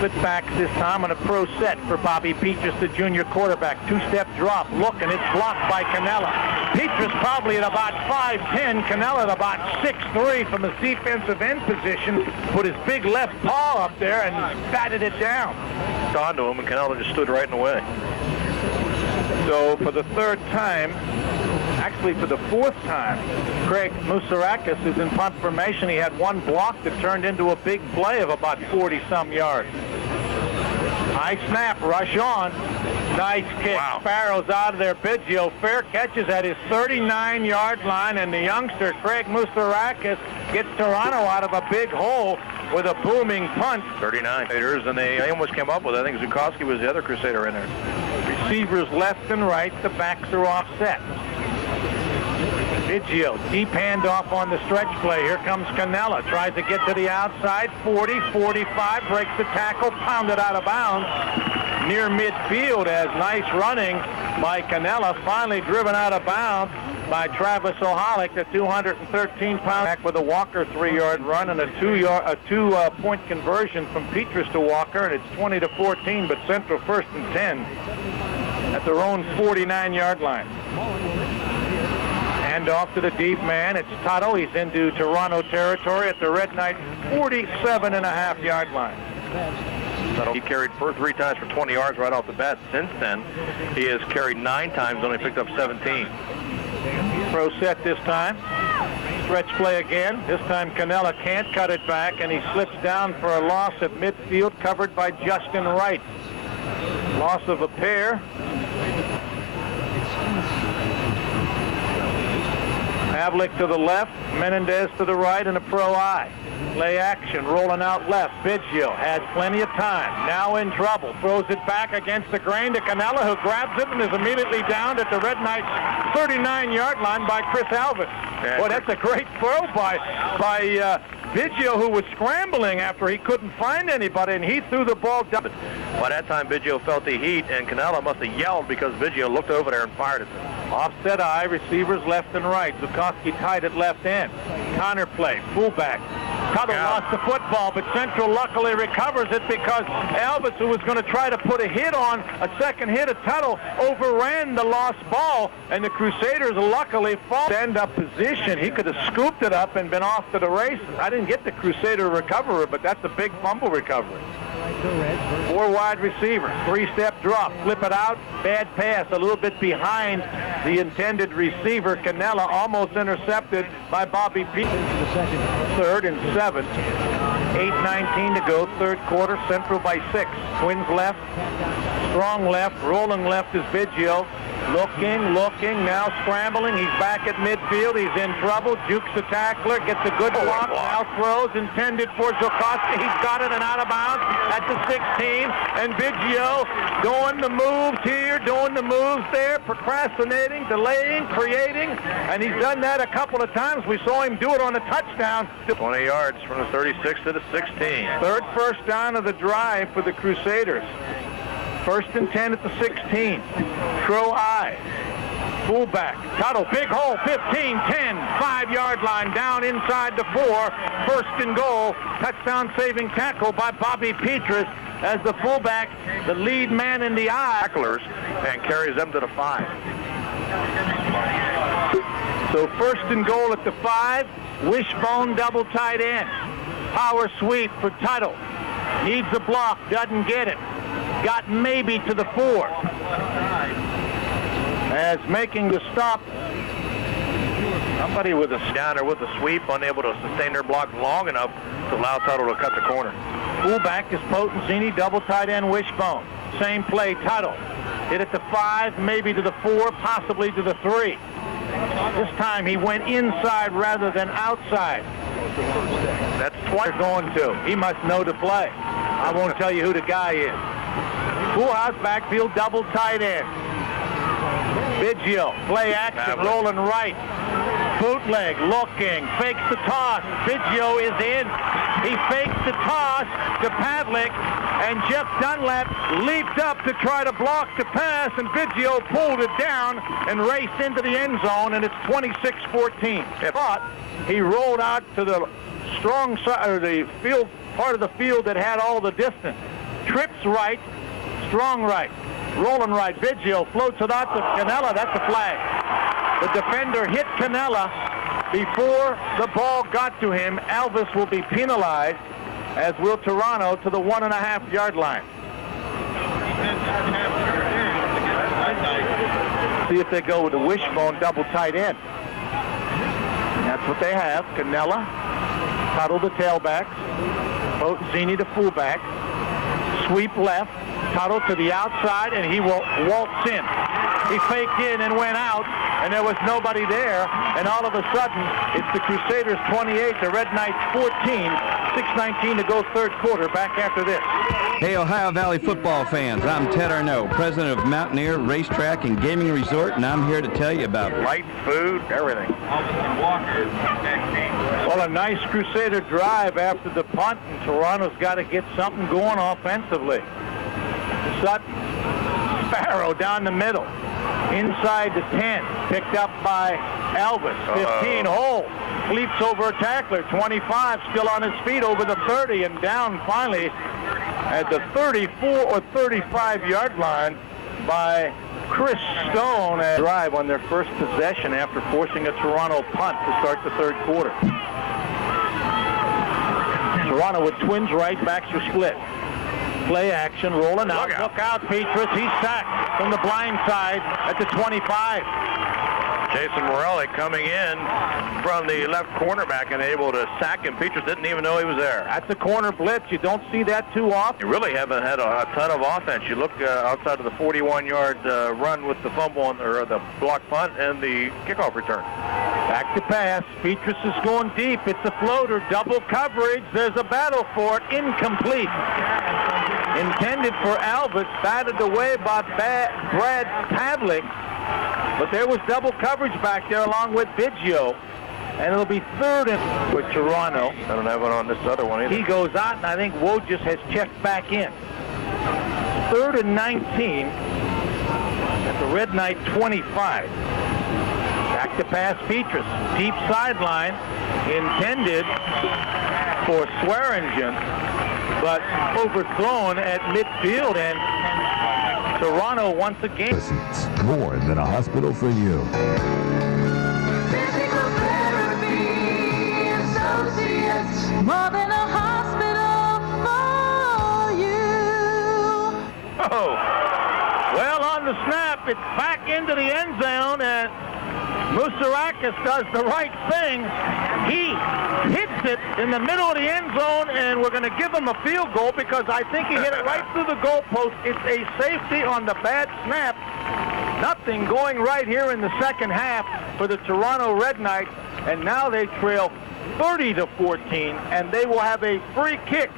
Split backs this time on a pro set for Bobby Petrus, the junior quarterback. Two-step drop, look, and it's blocked by Cannella. Petrus probably at about 5'10", Cannella at about 6'3" from his defensive end position, put his big left paw up there and batted it down. Onto him, and Cannella just stood right in the way. So for the third time, actually for the fourth time, Craig Musarakis is in punt formation. He had one block that turned into a big play of about 40-some yards. High snap, rush on. Nice kick. Wow. Sparrows out of there. Biggio fair catches at his 39-yard line, and the youngster, Craig Musarakis, gets Toronto out of a big hole with a booming punt. 39 meters, and they almost came up with, I think Zukowski was the other Crusader in there. Receivers left and right. The backs are offset. Biggio, deep handoff on the stretch play. Here comes Cannella. Tries to get to the outside. 40, 45. Breaks the tackle. Pounded out of bounds. Near midfield as nice running by Cannella. Finally driven out of bounds by Travis Oholic, the 213-pound back with a Walker 3-yard run and a two-point conversion from Petrus to Walker, and it's 20-14, but Central first and 10 at their own 49-yard line. Hand off to the deep man. It's Tuttle. He's into Toronto territory at the Red Knight 47.5-yard line. He carried 3 times for 20 yards right off the bat. Since then, he has carried 9 times, only picked up 17. Pro set this time. Stretch play again. This time Cannella can't cut it back, and he slips down for a loss at midfield, covered by Justin Wright. Loss of a pair. Havlik to the left, Menendez to the right, and a pro eye. Play action, rolling out left. Biggio has plenty of time. Now in trouble. Throws it back against the grain to Cannella, who grabs it and is immediately downed at the Red Knights' 39-yard line by Chris Alvis. Yeah, Boy, that's a great throw by Biggio, who was scrambling after he couldn't find anybody, and he threw the ball down. By that time, Biggio felt the heat, and Cannella must have yelled because Biggio looked over there and fired at him. Offset eye, receivers left and right. Zukowski tied at left end. Counter play, fullback. Tuttle lost the football, but Central luckily recovers it because Alvis, who was going to try to put a second hit at Tuttle, overran the lost ball, and the Crusaders luckily fall. End up position. He could have scooped it up and been off to the races. I didn't get the Crusader recovery, but that's a big fumble recovery. 4 wide receivers, 3-step drop, flip it out, bad pass, a little bit behind the intended receiver. Cannella almost intercepted by Bobby Petrus. 3rd and 7, 8:19 to go, third quarter. Central by 6. Twins left, strong left, rolling left is Biggio. Looking, now scrambling. He's back at midfield. He's in trouble. Jukes the tackler, gets a good block. Now throws intended for Zukowski. He's got it and out of bounds at the 16. And Biggio doing the moves here, doing the moves there, procrastinating, delaying, creating. And he's done that a couple of times. We saw him do it on a touchdown. 20 yards from the 36 to the 16. Third first down of the drive for the Crusaders. 1st and 10 at the 16. Crow eye. Fullback. Tuttle, big hole, 15, 10, 5-yard line, down inside the 4. 1st and goal. Touchdown saving tackle by Bobby Petrus as the fullback, the lead man in the eye. Tacklers, and carries them to the 5. So 1st and goal at the 5. Wishbone double tight end. Power sweep for Tuttle. Needs a block, doesn't get it. Got maybe to the 4. As making the stop, somebody with a Down with the sweep, unable to sustain their block long enough to allow Tuttle to cut the corner. fullback is Potenzini, double tight end Wishbone. Same play, Tuttle. Hit it to 5, maybe to the 4, possibly to the 3. This time he went inside rather than outside. That's twice. They're going to. He must know to play. I won't tell you who the guy is. Full house backfield, double tight end. Biggio, play action, rolling right. Bootleg, looking, fakes the toss. Biggio is in. He fakes the toss to Pavlik, and Jeff Dunlap leaped up to try to block the pass, and Biggio pulled it down and raced into the end zone, and it's 26-14. But he rolled out to the strong side, or the field, part of the field that had all the distance. trips right, strong right, rolling right. Biggio floats it out to Cannella. That's a flag. The defender hit Cannella before the ball got to him. Alvis will be penalized, as will Toronto, to the 1.5-yard line. See if they go with the wishbone double tight end. That's what they have. Cannella, Tuttle the tailbacks, Zini the fullback, sweep left, Tuttle to the outside, and he will waltz in. He faked in and went out, and there was nobody there, and all of a sudden, it's the Crusaders 28, the Red Knights 14, 6:19 to go third quarter. Back after this. Hey, Ohio Valley football fans, I'm Ted Arnaud, president of Mountaineer Racetrack and Gaming Resort, and I'm here to tell you about Light food, everything. Well, a nice Crusader drive after the punt, and Toronto's got to get something going offensively. Sutton, Sparrow down the middle, inside the 10, picked up by Alvis. 15, Hole leaps over a tackler. 25 still on his feet over the 30 and down finally at the 34 or 35-yard line by Chris Stone. A drive on their first possession after forcing a Toronto punt to start the third quarter. Toronto with twins right backs are split. Play action, rolling out. Look out, Petrus. He's sacked from the blind side at the 25. Jason Morelli coming in from the left cornerback and able to sack him. Petrus didn't even know he was there. That's a corner blitz. You don't see that too often. You really haven't had a ton of offense. You look outside of the 41-yard run with the fumble or the block punt and the kickoff return. Back to pass. Petrus is going deep. It's a floater. Double coverage. There's a battle for it. Incomplete. Intended for Alvis. Batted away by Brad Pavlik. But there was double coverage back there along with Biggio. And it'll be third and for Toronto. I don't have one on this other one either. He goes out, and I think Wojcik has checked back in. Third and 19 at the Red Knight 25. Back to pass Petrus. Deep sideline intended for Swearingen, but overthrown at midfield, and Toronto once again. More than a hospital for you. Physical Therapy Associates, more than a hospital for you. Oh, well, on the snap, it's back into the end zone, and Musarakis does the right thing. He hits it in the middle of the end zone, and we're going to give him a field goal because I think he hit it right through the goalpost. It's a safety on the bad snap. Nothing going right here in the second half for the Toronto Red Knights, and now they trail 30-14, and they will have a free kick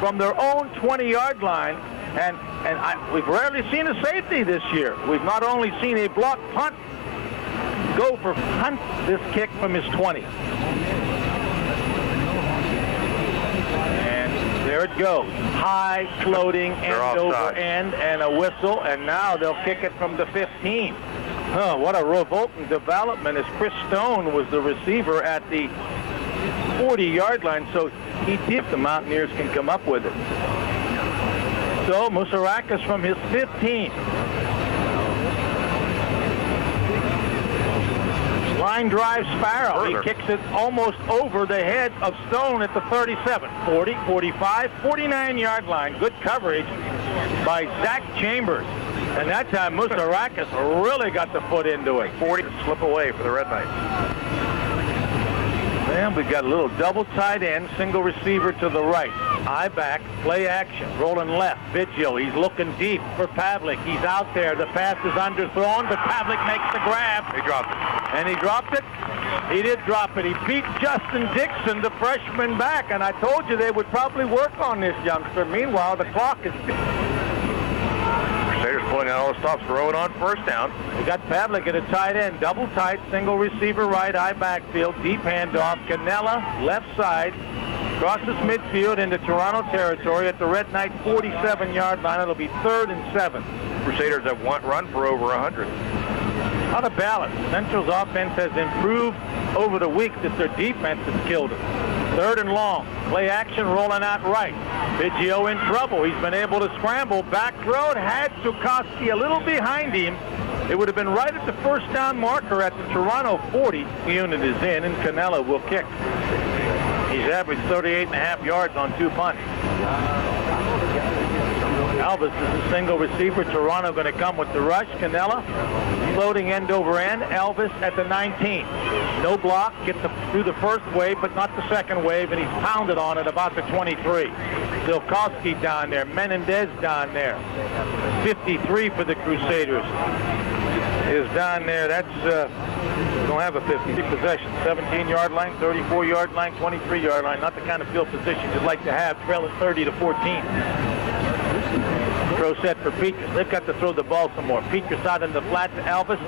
from their own 20-yard line. And we've rarely seen a safety this year. We've not only seen a block punt go for Hunt this kick from his 20. And there it goes. High, floating, end over end, and a whistle. And now they'll kick it from the 15. Oh, what a revolting development, as Chris Stone was the receiver at the 40-yard line. So he did. The Mountaineers can come up with it. So Musarakis from his 15. Line drive Sparrow. He kicks it almost over the head of Stone at the 37, 40, 45, 49-yard line. Good coverage by Zach Chambers. And that time Musarakis really got the foot into it. 40 slip away for the Red Knights. And we've got a little double tight end, single receiver to the right. Eye back, play action, rolling left. Biggio, he's looking deep for Pavlik. He's out there. The pass is underthrown, but Pavlik makes the grab. He dropped it. And he dropped it? He did drop it. He beat Justin Dixon, the freshman, back. And I told you they would probably work on this youngster. Meanwhile, the clock is... Crusaders pulling out all the stops, throwing on first down. We got Pavlik at a tight end, double tight, single receiver right, eye backfield, deep handoff. Cannella, left side, crosses midfield into Toronto territory at the Red Knight 47-yard line. It'll be 3rd and 7. Crusaders have run for over 100. Out of balance. Central's offense has improved over the week that their defense has killed it. 3rd and long. Play action, rolling out right. Biggio in trouble. He's been able to scramble. Back road had Sukowski a little behind him. It would have been right at the first down marker at the Toronto 40. The unit is in, and Cannella will kick. He's averaged 38.5 yards on 2 punts. Elvis is a single receiver. Toronto going to come with the rush. Cannella floating end over end. Elvis at the 19. No block. Gets through the first wave, but not the second wave, and he's pounded on it about the 23. Zilkowski down there. Menendez down there. 53 for the Crusaders is down there. That's don't have a 50 possession. 17-yard line, 34-yard line, 23-yard line. Not the kind of field position you'd like to have. Trailing 30-14. Throw set for Petrus. They've got to throw the ball some more. Petrus out in the flat to Elvis.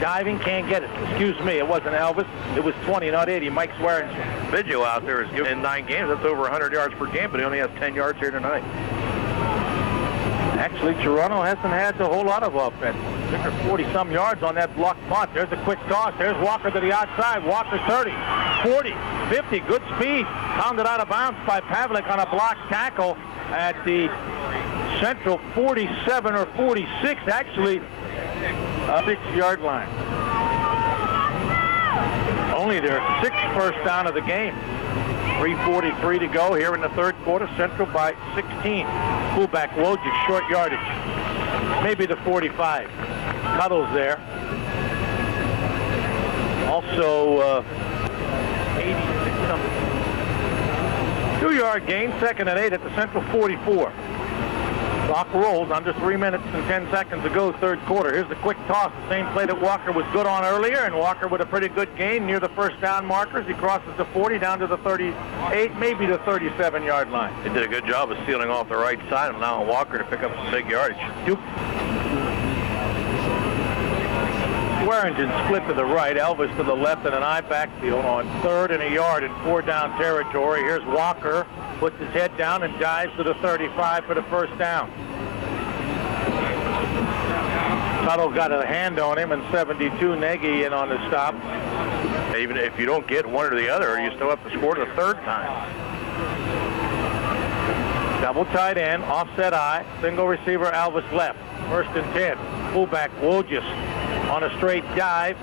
Diving, can't get it. Excuse me, it wasn't Elvis. It was 20, not 80. Mike Swearingen. Biggio out there is in 9 games. That's over 100 yards per game, but he only has 10 yards here tonight. Actually, Toronto hasn't had a whole lot of offense. Took her 40-some yards on that blocked punt. There's a quick toss. There's Walker to the outside. Walker 30, 40, 50. Good speed. Pounded out of bounds by Pavlik on a blocked tackle at the Central 47 or 46, actually, 6-yard line. Only their 6th first down of the game. 3:43 to go here in the third quarter. Central by 16. Fullback Wojcik, short yardage. Maybe the 45. Cuddles there. Also, 86-something. 2-yard gain, 2nd and 8 at the Central 44. Clock rolls under 3 minutes and 10 seconds to go, third quarter. Here's the quick toss, the same play that Walker was good on earlier, and Walker with a pretty good gain near the first down markers. He crosses the 40 down to the 38, maybe the 37-yard line. They did a good job of sealing off the right side and allowing Walker to pick up some big yardage. Swearingen split to the right, Elvis to the left, and an eye backfield on 3rd and a yard in 4-down territory. Here's Walker, puts his head down and dives to the 35 for the first down. Tuttle got a hand on him, and 72, Nagy in on the stop. Even if you don't get one or the other, you still have to score the 3rd time. Double tight end, offset eye, single receiver, Elvis left. 1st and 10. Fullback Wojcik on a straight dive.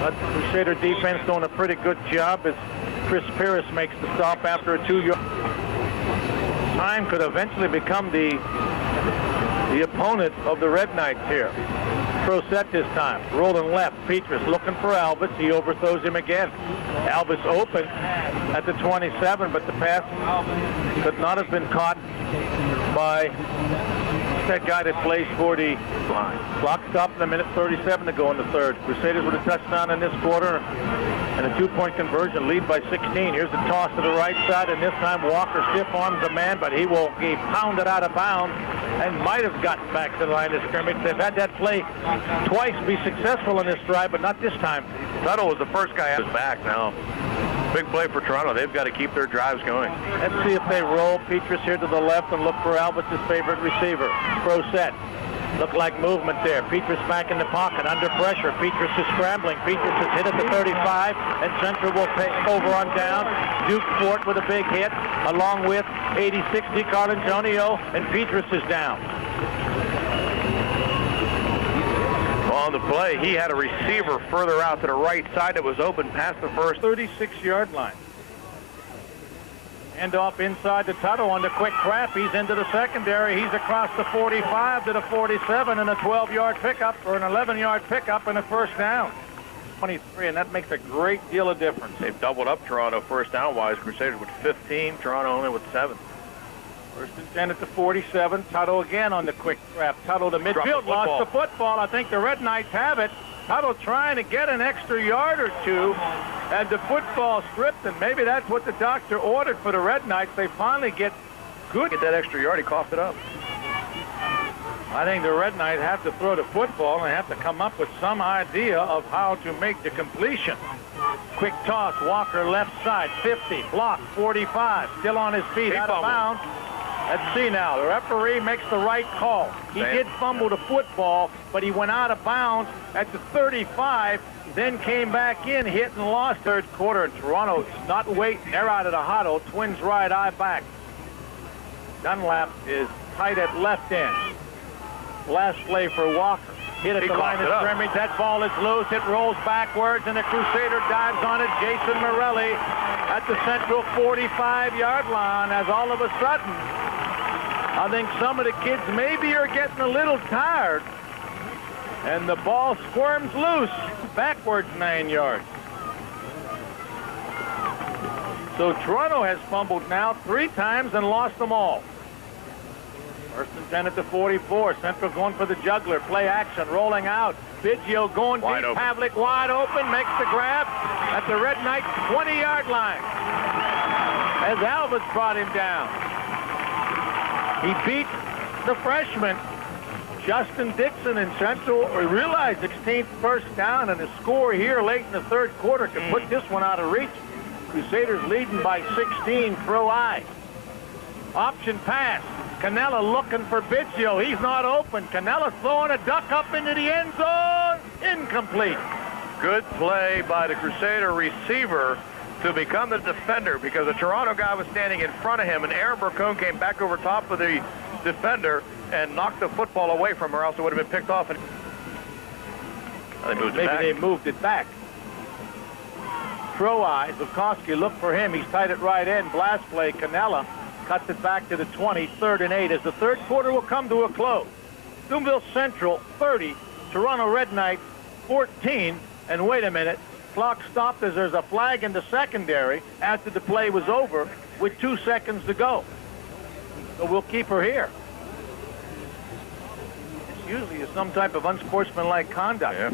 But the Crusader defense doing a pretty good job as Chris Pierce makes the stop after a 2-yard. Time could eventually become the opponent of the Red Knights here. Throw set this time. Rolling left. Petrus looking for Elvis. He overthrows him again. Elvis open at the 27, but the pass could not have been caught by that guy that plays for the line. Clock stopped in a minute 37 to go in the third. Crusaders with a touchdown in this quarter and a 2-point conversion, lead by 16. Here's the toss to the right side, and this time Walker stiff arms a man, but he will be pounded out of bounds and might have gotten back to the line of scrimmage. They've had that play twice be successful in this drive, but not this time. Tuttle was the first guy out of his back now. Big play for Toronto. They've got to keep their drives going. Let's see if they roll. Petrus here to the left and look for Elvis' favorite receiver. Pro set. Look like movement there. Petrus back in the pocket, under pressure. Petrus is scrambling. Petrus is hit at the 35, and Central will take over on down. Duke Fort with a big hit, along with 86, DiCarlo, and Petrus is down. On the play, he had a receiver further out to the right side that was open past the first 36-yard line. Hand off inside the Tuttle on the quick crap. He's into the secondary. He's across the 45 to the 47 and a 12-yard pickup or an 11-yard pickup and a first down. 23, and that makes a great deal of difference. They've doubled up Toronto first down-wise. Crusaders with 15, Toronto only with 7. 1st and 10 at the 47. Tuttle again on the quick trap. Tuttle to midfield, lost the football. I think the Red Knights have it. Tuttle trying to get an extra yard or two, and the football stripped, and maybe that's what the doctor ordered for the Red Knights. They finally get that extra yard. He coughed it up. I think the Red Knights have to throw the football and have to come up with some idea of how to make the completion. Quick toss, Walker left side, 50, block, 45, still on his feet, out of bounds. Let's see now. The referee makes the right call. He did fumble the football, but he went out of bounds at the 35, then came back in, hit and lost third quarter. And Toronto's not waiting. They're out of the huddle. Twins right eye back. Dunlap is tight at left end. Last play for Walker. Hit at the line of scrimmage. That ball is loose. It rolls backwards, and the Crusader dives on it. Jason Morelli at the central 45-yard line. As all of a sudden, I think some of the kids maybe are getting a little tired, and the ball squirms loose backwards 9 yards. So Toronto has fumbled now 3 times and lost them all. First and 10 at the 44. Central going for the juggler. Play action, rolling out. Biggio going deep. Pavlik wide open, makes the grab at the Red Knight 20-yard line. As Alvis brought him down. He beat the freshman, Justin Dixon, in Central. Realized 16th first down, and a score here late in the third quarter could put this one out of reach. Crusaders leading by 16, throw I. Option pass. Canella looking for Biggio. He's not open. Canella throwing a duck up into the end zone. Incomplete. Good play by the Crusader receiver to become the defender, because the Toronto guy was standing in front of him, and Aaron Burcone came back over top of the defender and knocked the football away from her, else it would have been picked off. And They moved it back. Throw I. Zukowski look for him. He's tight at right end. Blast play. Canella cuts it back to the 20, 3rd and 8, as the third quarter will come to a close. Steubenville Central 30, Toronto Red Knights 14, and wait a minute, clock stopped as there's a flag in the secondary after the play was over with 2 seconds to go. So we'll keep her here. It's usually some type of unsportsmanlike conduct. Yeah.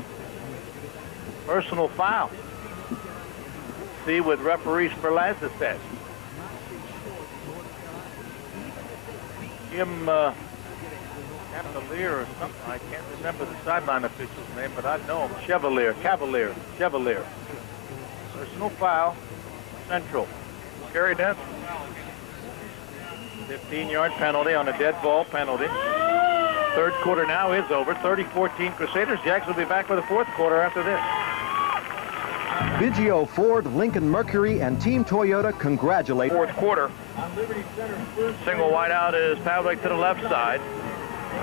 Personal foul. See what referee Sperlazza says. Jim Cavalier or something. I can't remember the sideline official's name, but I know him. Chevalier. Personal foul. Central. Gary Dent. 15-yard penalty on a dead ball penalty. Third quarter now is over. 30-14 Crusaders. Jacks will be back for the fourth quarter after this. Biggio, Ford, Lincoln Mercury, and Team Toyota congratulate. Fourth quarter. Single wide out is Pavlik to the left side.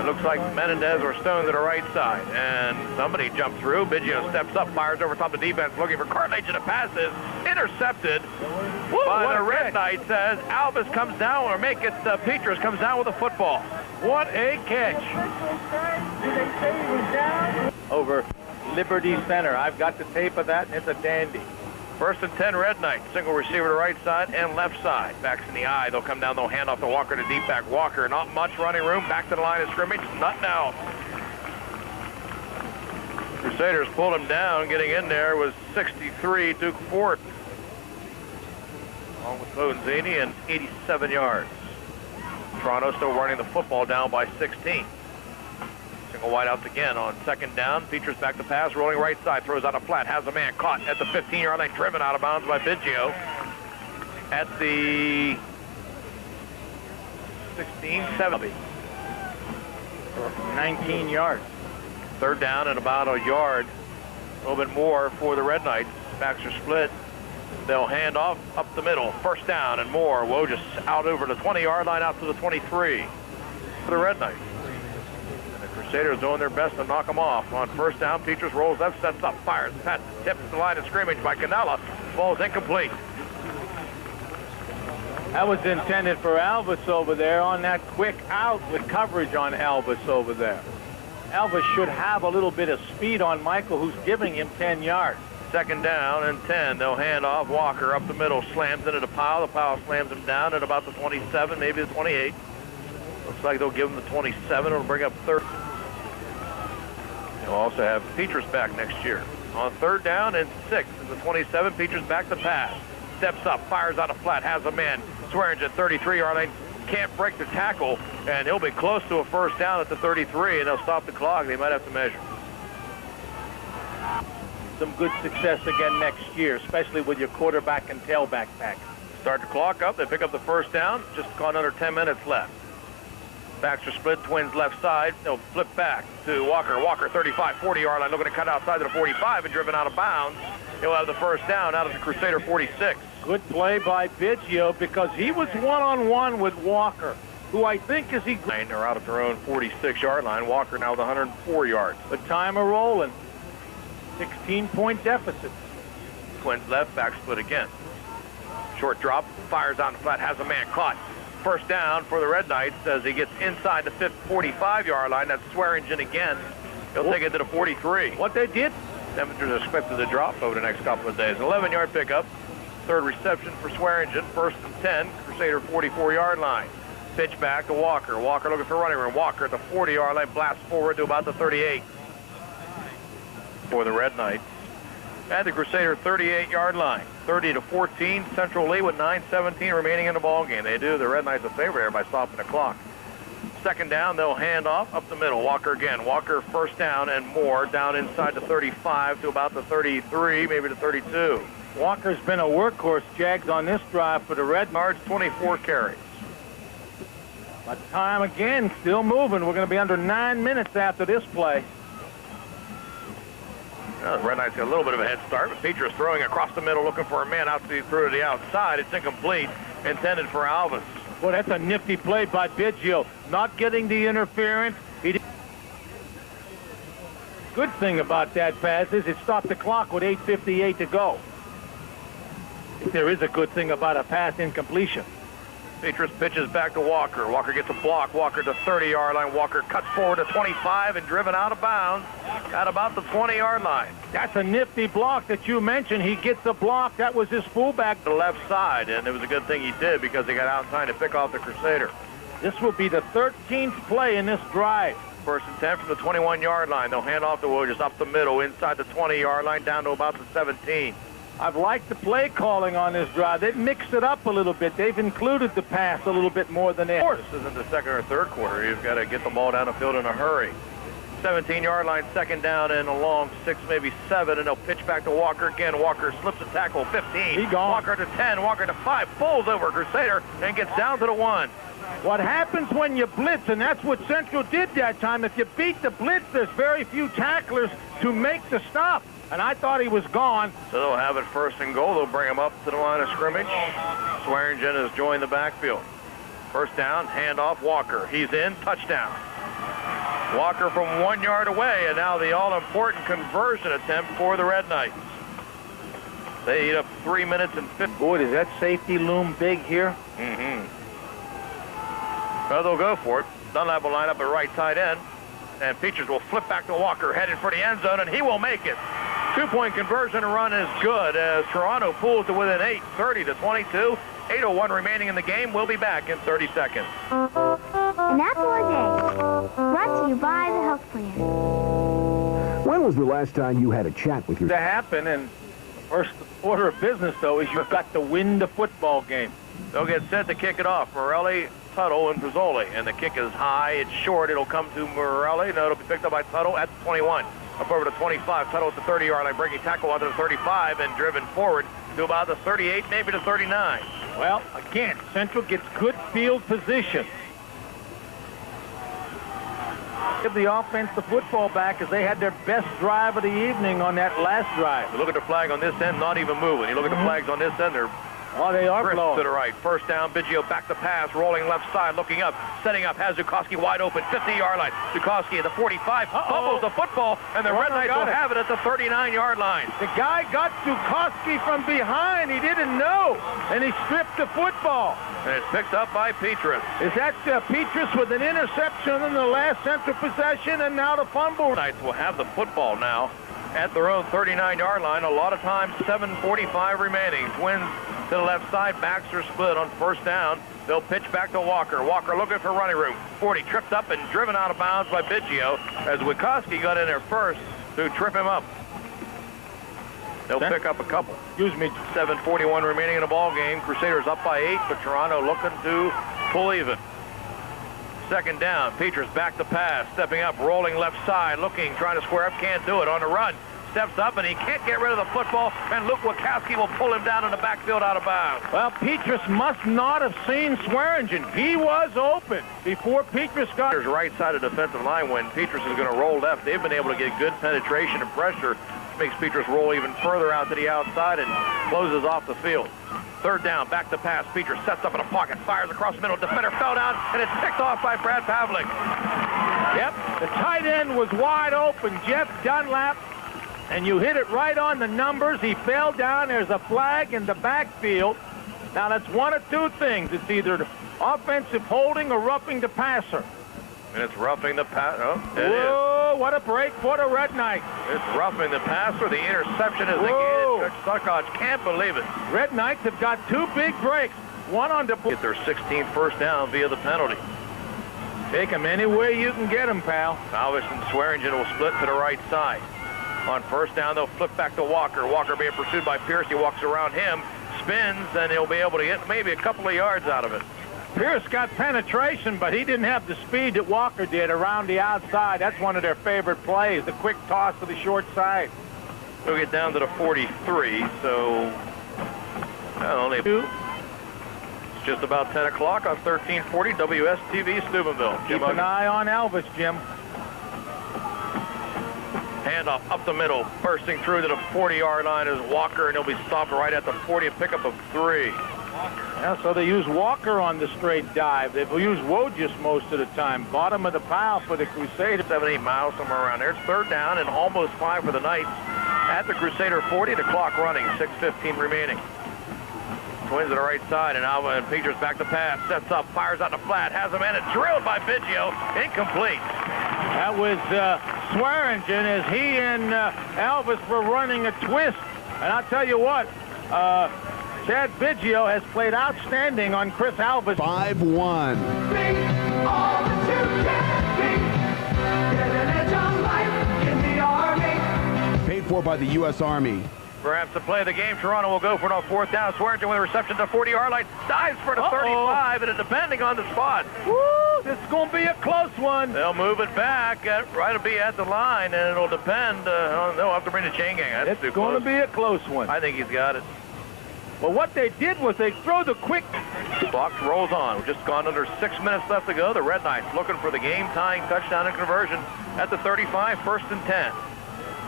It looks like Menendez or Stone to the right side. And somebody jumped through. Biggio steps up, fires over top of the defense, looking for Cartlage, and the pass is intercepted by the Red Knights as Alvis comes down, or make it Petras comes down with the football. What a catch. Over Liberty Center. I've got the tape of that, and it's a dandy. First and 10 Red Knights. Single receiver to right side and left side. Backs in the eye. They'll come down. They'll hand off to Walker to deep back. Walker, not much running room. Back to the line of scrimmage. Nothing else. Crusaders pulled him down. Getting in there was 63 Duke Fort, along with Bozini, and 87 yards. Toronto still running the football down by 16. Single wide outs again on second down. Petras back to pass, rolling right side, throws out a flat, has a man caught at the 15-yard line, driven out of bounds by Biggio at the 16-70. 19 yards. Third down and about a yard, a little bit more for the Red Knights. Backs are split. They'll hand off up the middle. First down and more. Woj just out over the 20-yard line, out to the 23 for the Red Knights. Crusaders doing their best to knock them off. On first down, Petras rolls left, sets up, fires, tips the line of scrimmage by Canella. Ball's incomplete. That was intended for Alvis over there on that quick out with coverage on Alvis over there. Alvis should have a little bit of speed on Michael, who's giving him 10 yards. Second down and 10. They'll hand off. Walker up the middle, slams into the pile. The pile slams him down at about the 27, maybe the 28. Looks like they'll give him the 27. It'll bring up third. They'll also have Petras back next year. On third down and 6 at the 27, Petras back to pass. Steps up, fires out a flat, has a man. Swearingen at 33-yard line. Can't break the tackle, and he'll be close to a first down at the 33, and they'll stop the clock. They might have to measure. Some good success again next year, especially with your quarterback and tailback back. Start the clock up. They pick up the first down. Just gone under 10 minutes left. Backs are split. Twins left side. They'll flip back to Walker. Walker, 35, 40-yard line. Looking to cut outside to the 45 and driven out of bounds. He'll have the first down out of the Crusader 46. Good play by Biggio because he was one-on-one with Walker. who I think is They're out at their own 46-yard line. Walker now with 104 yards. the time of rolling. 16-point deficit. Twins left, back split again. Short drop, fires out in flat, has a man caught. First down for the Red Knights as he gets inside the 45-yard line. That's Swearingen again. He'll take it to the 43. What they did? Temperatures are expected to drop over the next couple of days. 11-yard pickup. Third reception for Swearingen. First and 10. Crusader 44-yard line. Pitch back to Walker. Walker looking for running room. Walker at the 40-yard line. Blasts forward to about the 38. For the Red Knights. At the Crusader 38-yard line. 30-14. Central lead with 9:17 remaining in the ball game. They do the Red Knights a favor here by stopping the clock. Second down, they'll hand off up the middle. Walker again. Walker first down and more down inside the 35 to about the 33, maybe the 32. Walker's been a workhorse, Jags, on this drive for the Red Knights. 24 carries. But time again, still moving. We're going to be under 9 minutes after this play. Well, the Red Knights got a little bit of a head start, but Petrus throwing across the middle, looking for a man out through to the outside. It's incomplete, intended for Alvis. Well, that's a nifty play by Biggio. Not getting the interference. Good thing about that pass is it stopped the clock with 8:58 to go. If there is a good thing about a pass incompletion. Petrus pitches back to Walker. Walker gets a block. Walker to 30-yard line. Walker cuts forward to 25 and driven out of bounds at about the 20-yard line. That's a nifty block that you mentioned. He gets a block. That was his fullback. To the left side, and it was a good thing he did because he got out in time to pick off the Crusader. This will be the 13th play in this drive. First and 10 from the 21-yard line. They'll hand off to Williams up the middle, inside the 20-yard line, down to about the 17. I've liked the play calling on this drive. They've mixed it up a little bit. They've included the pass a little bit more than they. This isn't the second or third quarter. You've got to get the ball down the field in a hurry. 17-yard line, second down and a long 6, maybe 7, and they'll pitch back to Walker again. Walker slips a tackle, 15. He gone. Walker to 10, Walker to 5, pulls over Crusader and gets down to the 1. What happens when you blitz, and that's what Central did that time, if you beat the blitz, there's very few tacklers to make the stop. And I thought he was gone. So they'll have it first and goal. They'll bring him up to the line of scrimmage. Swearingen has joined the backfield. First down, handoff, Walker. He's in, touchdown. Walker from 1 yard away, and now the all-important conversion attempt for the Red Knights. They eat up 3 minutes and 50. Boy, does that safety loom big here? Mm-hmm. Well, they'll go for it. Dunlap will line up at right tight end, and Peaches will flip back to Walker, headed for the end zone, and he will make it. 2-point conversion run is good as Toronto pulls to within 8, 30-22. 8:01 remaining in the game. We'll be back in 30 seconds. An apple a day. Brought to you by the Health Plan. When was the last time you had a chat with your... To happen, and the first order of business, though, is you've got to win the football game. They'll get set to kick it off. Morelli, Tuttle, and Pizzoli. And the kick is high. It's short. It'll come to Morelli. No, it'll be picked up by Tuttle at the 21. Up over to 25. Tuttle at the 30-yard line, breaking tackle onto the 35 and driven forward to about the 38, maybe the 39. Well, again, Central gets good field position. Give the offense the football back as they had their best drive of the evening on that last drive. You look at the flag on this end, not even moving. You look at the flags on this end, they're they are crisp blowing. to the right. First down, Biggio back to pass, rolling left side, looking up, setting up, has Zukowski wide open, 50-yard line. Zukowski at the 45, fumbles the football, and the Red Knights will have it at the 39-yard line. The guy got Zukowski from behind. He didn't know, and he stripped the football. And it's picked up by Petrus. Is that Petrus with an interception in the last Central possession, and now the fumble? Knights will have the football now at their own 39-yard line. A lot of times, 7:45 remaining. Twins to the left side, backs are split on first down. They'll pitch back to Walker. Walker looking for running room. 40 tripped up and driven out of bounds by Biggio as Wikoski got in there first to trip him up. They'll pick up a couple. Excuse me. 7:41 remaining in the ball game. Crusaders up by 8, but Toronto looking to pull even. Second down. Petrus back to pass, stepping up, rolling left side, looking, trying to square up, can't do it. On the run, steps up, and he can't get rid of the football, and Luke Wikoski will pull him down in the backfield out of bounds. Well, Petrus must not have seen Swearingen. He was open before Petrus got... There's right side of the defensive line when Petrus is going to roll left. They've been able to get good penetration and pressure, which makes Petrus roll even further out to the outside, and closes off the field. Third down, back to pass. Peters sets up in a pocket, fires across the middle. Defender fell down, and it's picked off by Brad Pavlik. Yep, the tight end was wide open, Jeff Dunlap, and you hit it right on the numbers. He fell down. There's a flag in the backfield. Now, that's one of two things. It's either offensive holding or roughing the passer. And it's roughing the pass. Oh, Whoa, what a break for the Red Knights. It's roughing the passer. The interception is negated. Coach Suckosh can't believe it. Red Knights have got two big breaks. One on the... Get their 16th first down via the penalty. Take them any way you can get them, pal. Alvis and Swearingen will split to the right side. On first down, they'll flip back to Walker. Walker being pursued by Pierce. He walks around him, spins, and he'll be able to get maybe a couple of yards out of it. Pierce got penetration, but he didn't have the speed that Walker did around the outside. That's one of their favorite plays, the quick toss to the short side. We'll get down to the 43, so only two. It's just about 10 o'clock on 1340 WSTV Steubenville. Keep an eye on Elvis, Jim. Handoff up the middle, bursting through to the 40-yard line is Walker, and he'll be stopped right at the 40, a pickup of 3. Yeah, so they use Walker on the straight dive. They've used Wojcik most of the time. Bottom of the pile for the Crusaders. 7-8 miles, somewhere around there. It's third down and almost 5 for the Knights at the Crusader 40. The clock running, 6:15 remaining. Twins to the right side, and Alva and Peters back to pass. Sets up, fires out the flat, has him in it. Drilled by Biggio. Incomplete. That was Swearingen as he and Elvis were running a twist. And I'll tell you what, Chad Biggio has played outstanding on Chris Alvis. 5-1. Paid for by the U.S. Army. Perhaps the play of the game. Toronto will go for it on fourth down. Swearingen with a reception to the 40-yard line. Dives for the 35, and it's depending on the spot. Woo! This is going to be a close one. They'll move it back. Right to be at the line, and it'll depend. They'll have to bring the chain gang. That's it's going to be a close one. I think he's got it. Well, what they did was they throw the quick. Clock rolls on. We've just gone under 6 minutes left to go. The Red Knights looking for the game-tying touchdown and conversion at the 35, 1st and 10.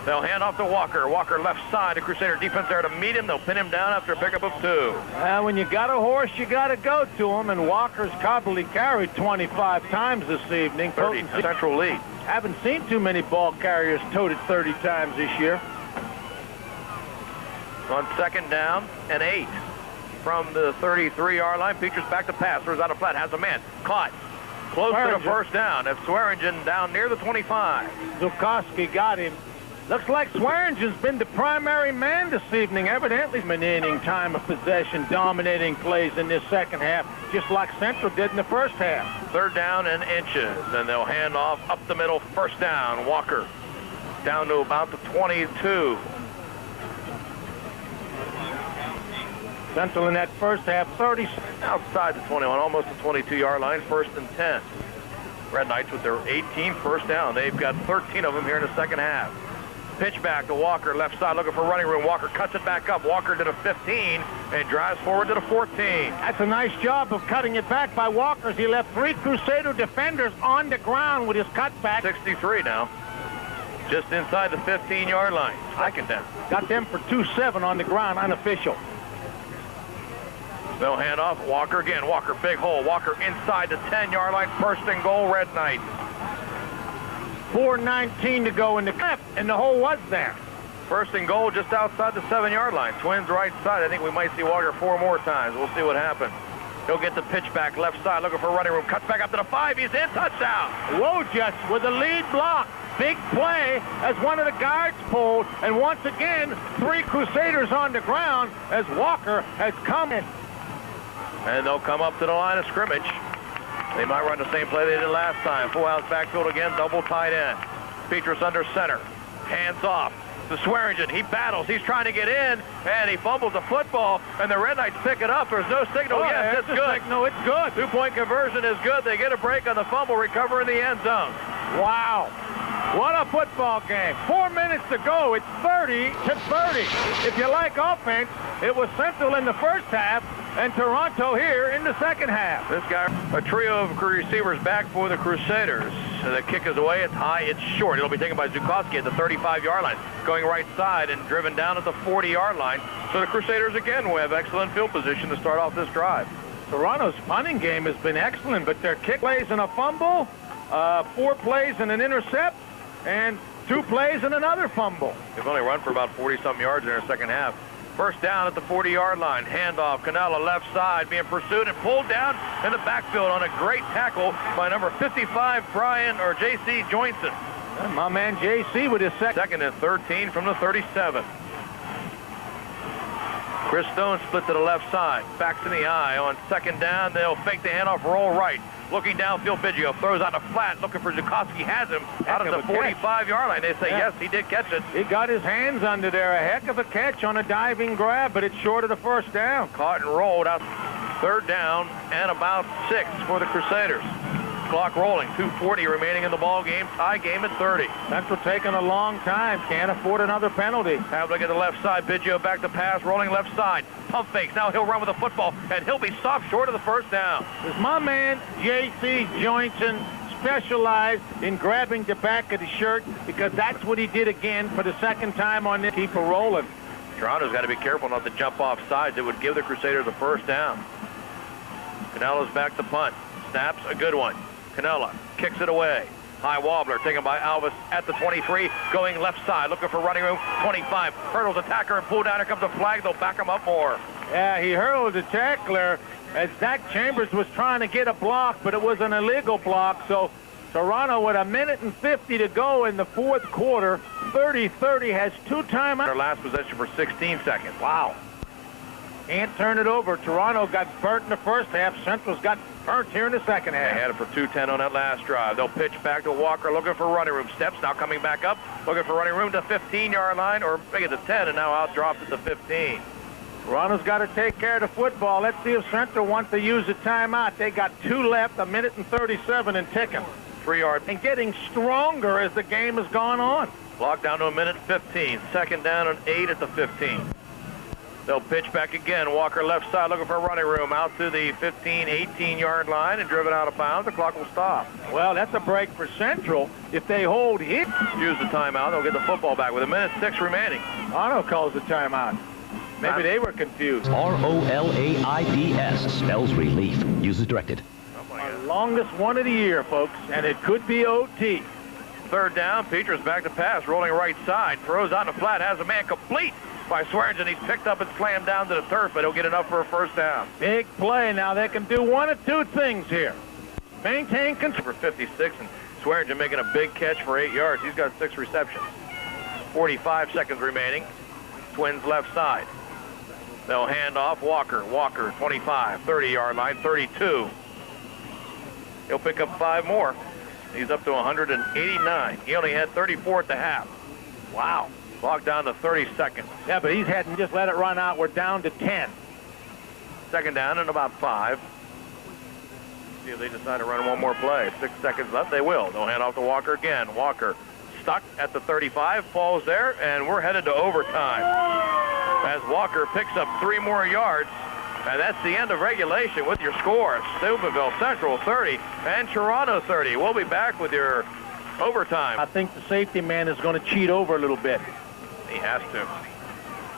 They'll hand off to Walker. Walker left side. The Crusader defense there to meet him. They'll pin him down after a pickup of 2. When you got a horse, you got to go to him. And Walker's probably carried 25 times this evening. 30 central lead. Haven't seen too many ball carriers toted 30 times this year. On second down and 8 from the 33-yard line. Peters back to pass. Throws out a flat. Has a man. Caught. Close to the first down. That's Swearingen down near the 25. Zukowski got him. Looks like Swearingen's been the primary man this evening. Evidently, inning time of possession, dominating plays in this second half, just like Central did in the first half. Third down and inches, and they'll hand off up the middle. First down. Walker down to about the 22. Central in that first half, 30. Outside the 21, almost the 22-yard line, 1st and 10. Red Knights with their 18th first down. They've got 13 of them here in the second half. Pitch back to Walker, left side, looking for running room. Walker cuts it back up. Walker to the 15 and drives forward to the 14. That's a nice job of cutting it back by Walker. He left 3 Crusader defenders on the ground with his cutback. 63 now. Just inside the 15-yard line. Second down. Got them for 2-7 on the ground, unofficial. They'll hand off. Walker again. Walker, big hole. Walker inside the 10-yard line. 1st and goal, Red Knights. 4:19 to go in the clip, and the hole was there. 1st and goal just outside the 7-yard line. Twins right side. I think we might see Walker 4 more times. We'll see what happens. He'll get the pitch back left side, looking for running room. Cuts back up to the 5. He's in. Touchdown. Wojcik with a lead block. Big play as one of the guards pulled, and once again, 3 Crusaders on the ground as Walker has come in. And they'll come up to the line of scrimmage. They might run the same play they did last time. Full house backfield again, double tight end. Peters under center. Hands off to Swearingen. He battles. He's trying to get in, and he fumbles the football, and the Red Knights pick it up. There's no signal. Yes, it's good. No, it's good. 2-point conversion is good. They get a break on the fumble, recover in the end zone. Wow. What a football game. 4 minutes to go. It's 30-30. If you like offense, it was Central in the first half and Toronto here in the second half. This guy, a trio of receivers back for the Crusaders. The kick is away. It's high. It's short. It'll be taken by Zukowski at the 35-yard line. Going right side and driven down at the 40-yard line. So the Crusaders again will have excellent field position to start off this drive. Toronto's punting game has been excellent, but their kick plays and a fumble, 4 plays and an intercept, and 2 plays and another fumble. They've only run for about 40-something yards in their second half. First down at the 40-yard line. Handoff, Canella left side being pursued and pulled down in the backfield on a great tackle by number 55, J.C. Joinson. And my man J.C. with his second and 13 from the 37. Chris Stone split to the left side. Backs in the eye on second down. They'll fake the handoff, roll right. Looking downfield, Biggio throws out a flat, looking for Zukowski. Has him out of the 45-yard line. They say, yes, he did catch it. He got his hands under there. A heck of a catch on a diving grab, but it's short of the first down. Caught and rolled out. Third down and about 6 for the Crusaders. Clock rolling, 2:40 remaining in the ball game. Tie game at 30. Central taking a long time. Can't afford another penalty. Have a look at the left side. Biggio back to pass, rolling left side. Pump fakes. Now he'll run with the football, and he'll be stopped short of the first down. Is my man J.C. Joinson specialized in grabbing the back of the shirt? Because that's what he did again for the second time on this. Keep it rolling. Toronto's got to be careful not to jump off sides. It would give the Crusaders a first down. Canella's back to punt. Snaps a good one. Canella kicks it away. High wobbler taken by Alvis at the 23, going left side, looking for running room. 25 hurdles attacker and pulled down. Here comes a flag. They'll back him up more. Yeah, he hurled the tackler as Zach Chambers was trying to get a block, but it was an illegal block. So Toronto with 1:50 to go in the fourth quarter. 30-30 has 2 timeouts. Their last possession for 16 seconds. Wow. Can't turn it over. Toronto got burnt in the first half. Central's got burnt here in the second half. They had it for 2:10 on that last drive. They'll pitch back to Walker looking for running room. Steps now coming back up, looking for running room to 15-yard line, or make it to 10, and now out dropped at the 15. Toronto's got to take care of the football. Let's see if Central wants to use a timeout. They got 2 left, 1:37 and ticking. 3-yard. And getting stronger as the game has gone on. Clock down to 1:15. Second down and 8 at the 15. They'll pitch back again. Walker left side looking for running room out to the 15, 18-yard line and driven out of bounds. The clock will stop. Well, that's a break for Central. If they hold it. Use the timeout. They'll get the football back with 1:06 remaining. Otto calls the timeout. Maybe they were confused. ROLAIDS spells relief. Use as directed. Our longest one of the year, folks, and it could be OT. Third down. Peters back to pass, rolling right side. Throws on the flat. Has a man complete by Swearingen. He's picked up and slammed down to the turf, but he'll get enough for a first down. Big play. Now they can do one of 2 things here. Maintain control. For 56, and Swearingen making a big catch for 8 yards. He's got 6 receptions. 45 seconds remaining. Twins left side. They'll hand off Walker. Walker, 25, 30-yard line, 32. He'll pick up 5 more. He's up to 189. He only had 34 at the half. Wow. Clock down to 30 seconds. Yeah, but he hadn't just let it run out. We're down to 10. Second down and about 5. See if they decide to run one more play. 6 seconds left. They will. They'll hand off to Walker again. Walker stuck at the 35, falls there, and we're headed to overtime. As Walker picks up 3 more yards, and that's the end of regulation with your scores. Steubenville Central 30 and Toronto 30. We'll be back with your overtime. I think the safety man is going to cheat over a little bit. He has to.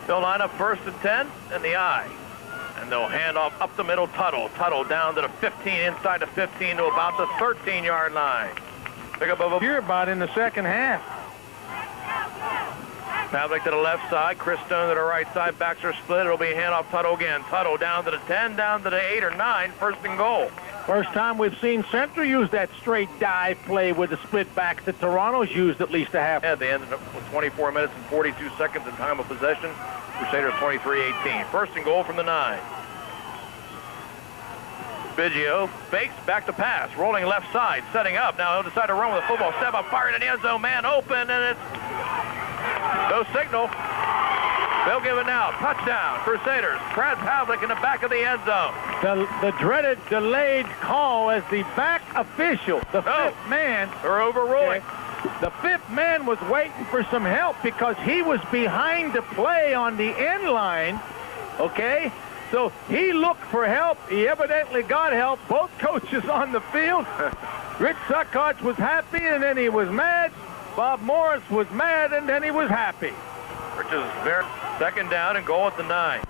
They'll line up first and 10 in the eye. And they'll hand off up the middle. Tuttle. Tuttle down to the 15, inside the 15 to about the 13-yard line. Pick up over here about in the second half. Pavlik to the left side. Chris Stone to the right side. Backs are split. It'll be a handoff. Tuttle again. Tuttle down to the 10, down to the 8 or 9. First and goal. First time we've seen Central use that straight dive play with the split backs that Toronto's used at least a half. Yeah, they ended up with 24 minutes and 42 seconds in time of possession. Crusaders 23-18. First and goal from the 9. Biggio fakes back to pass, rolling left side, setting up. Now he'll decide to run with the football. Step up, firing in the end zone. Man open, and it's no signal. They'll give it now. Touchdown, Crusaders. Brad Pavlik in the back of the end zone. The dreaded delayed call as the back official, the fifth man. They're overruling. The fifth man was waiting for some help because he was behind the play on the end line, okay? So he looked for help. He evidently got help. Both coaches on the field. Rich Suckots was happy, and then he was mad. Bob Morris was mad, and then he was happy. Rich is there. Second down and goal at the 9.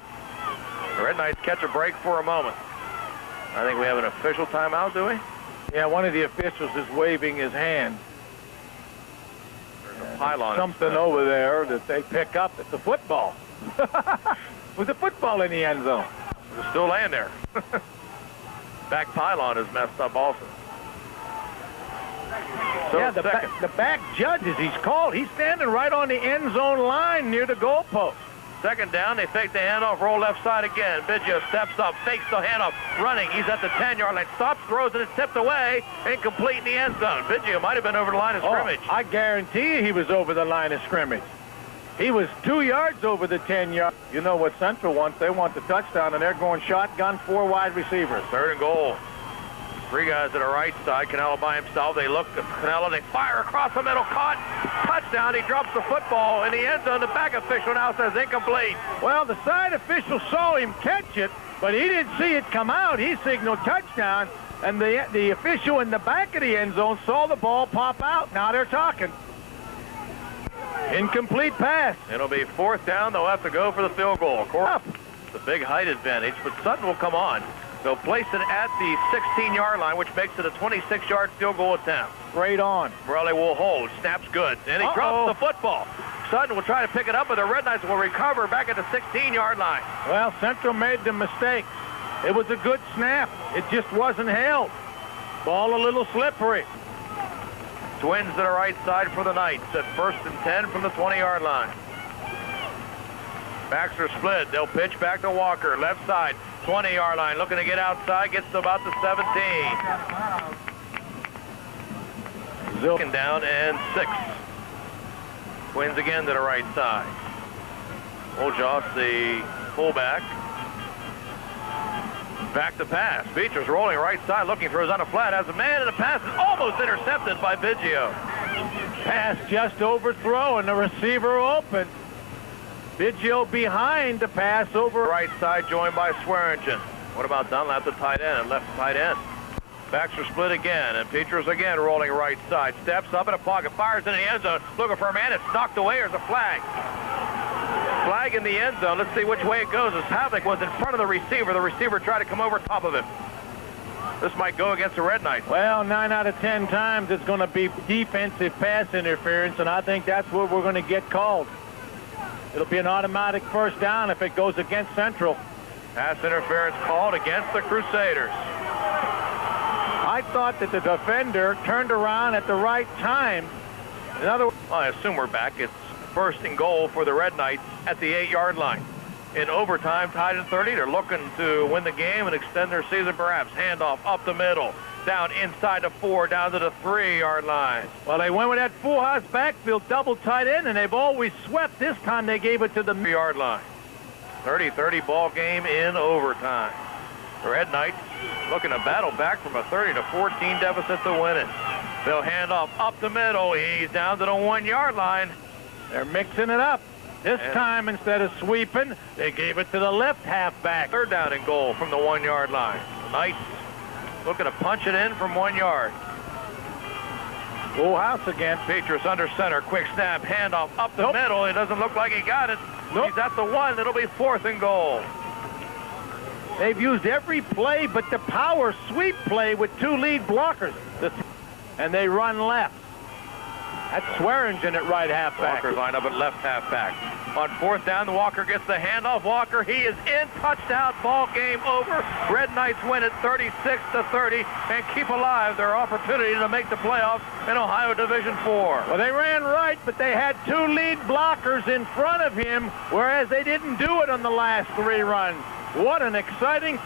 The Red Knights catch a break for a moment. I think we have an official timeout, do we? Yeah, one of the officials is waving his hand. There's a pylon. Something over there that they pick up. It's a football. Was a football in the end zone. It's still laying there. Back pylon is messed up also. So yeah, the back judge, as he's called, he's standing right on the end zone line near the goalpost. Second down, they fake the handoff, roll left side again. Biggio steps up, fakes the handoff, running. He's at the 10-yard line, stops, throws, and it's tipped away. Incomplete in the end zone. Biggio might have been over the line of scrimmage. I guarantee you he was over the line of scrimmage. He was 2 yards over the 10-yard. You know what Central wants? They want the touchdown, and they're going shotgun, 4 wide receivers. Third and goal. 3 guys to the right side. Canelo by himself. They look at Canelo. They fire across the middle. Caught. Touchdown. He drops the football in the end zone. The back official now says incomplete. Well, the side official saw him catch it, but he didn't see it come out. He signaled touchdown, and the official in the back of the end zone saw the ball pop out. Now they're talking. Incomplete pass. It'll be 4th down. They'll have to go for the field goal. Of course, the big height advantage, but Sutton will come on. They'll place it at the 16-yard line, which makes it a 26-yard field goal attempt. Straight on. Morelli will hold. Snaps good. And he drops the football. Sutton will try to pick it up, but the Red Knights will recover back at the 16-yard line. Well, Central made the mistake. It was a good snap. It just wasn't held. Ball a little slippery. Twins to the right side for the Knights at 1st and 10 from the 20-yard line. Backs are split. They'll pitch back to Walker. Left side. 20-yard line, looking to get outside, gets to about the 17. Zilkin down and 6. Twins again to the right side. Oljoff, the fullback. Back to pass. Beecher's rolling right side, looking for his on a flat. Has a man, and the pass is almost intercepted by Biggio. Pass just overthrown, the receiver open. Biggio behind the pass over. Right side joined by Swearingen. What about Dunlap, the tight end, and left tight end? Backs are split again, and Peters again rolling right side. Steps up in a pocket, fires in the end zone, looking for a man. It's knocked away. There's a flag. Flag in the end zone. Let's see which way it goes. As Pavlik was in front of the receiver tried to come over top of him. This might go against the Red Knights. Well, 9 out of 10 times it's going to be defensive pass interference, and I think that's what we're going to get called. It'll be an automatic first down if it goes against Central. Pass interference called against the Crusaders. I thought that the defender turned around at the right time. In other words, I assume we're back. It's 1st and goal for the Red Knights at the 8-yard line. In overtime, tied at 30. They're looking to win the game and extend their season perhaps. Handoff up the middle. Down inside the 4, down to the 3-yard line. Well, they went with that full house backfield double tight end, and they've always swept. This time they gave it to the 3-yard line. 30-30 ball game in overtime. The Red Knights looking to battle back from a 30-14 deficit to win it. They'll hand off up the middle. He's down to the 1-yard line. They're mixing it up. This time, instead of sweeping, they gave it to the left halfback. 3rd down and goal from the 1-yard line. The Knights looking to punch it in from 1 yard. Full house again. Petrus under center. Quick snap. Handoff up the middle. It doesn't look like he got it. He's at the 1. It'll be 4th and goal. They've used every play but the power sweep play with 2 lead blockers. And they run left. That's Swearingen at right halfback. Walker's lined up at left halfback. On 4th down, Walker gets the handoff. Walker, he is in. Touchdown, ball game over. Red Knights win it 36-30 and keep alive their opportunity to make the playoffs in Ohio Division 4. Well, they ran right, but they had 2 lead blockers in front of him, whereas they didn't do it on the last 3 runs. What an exciting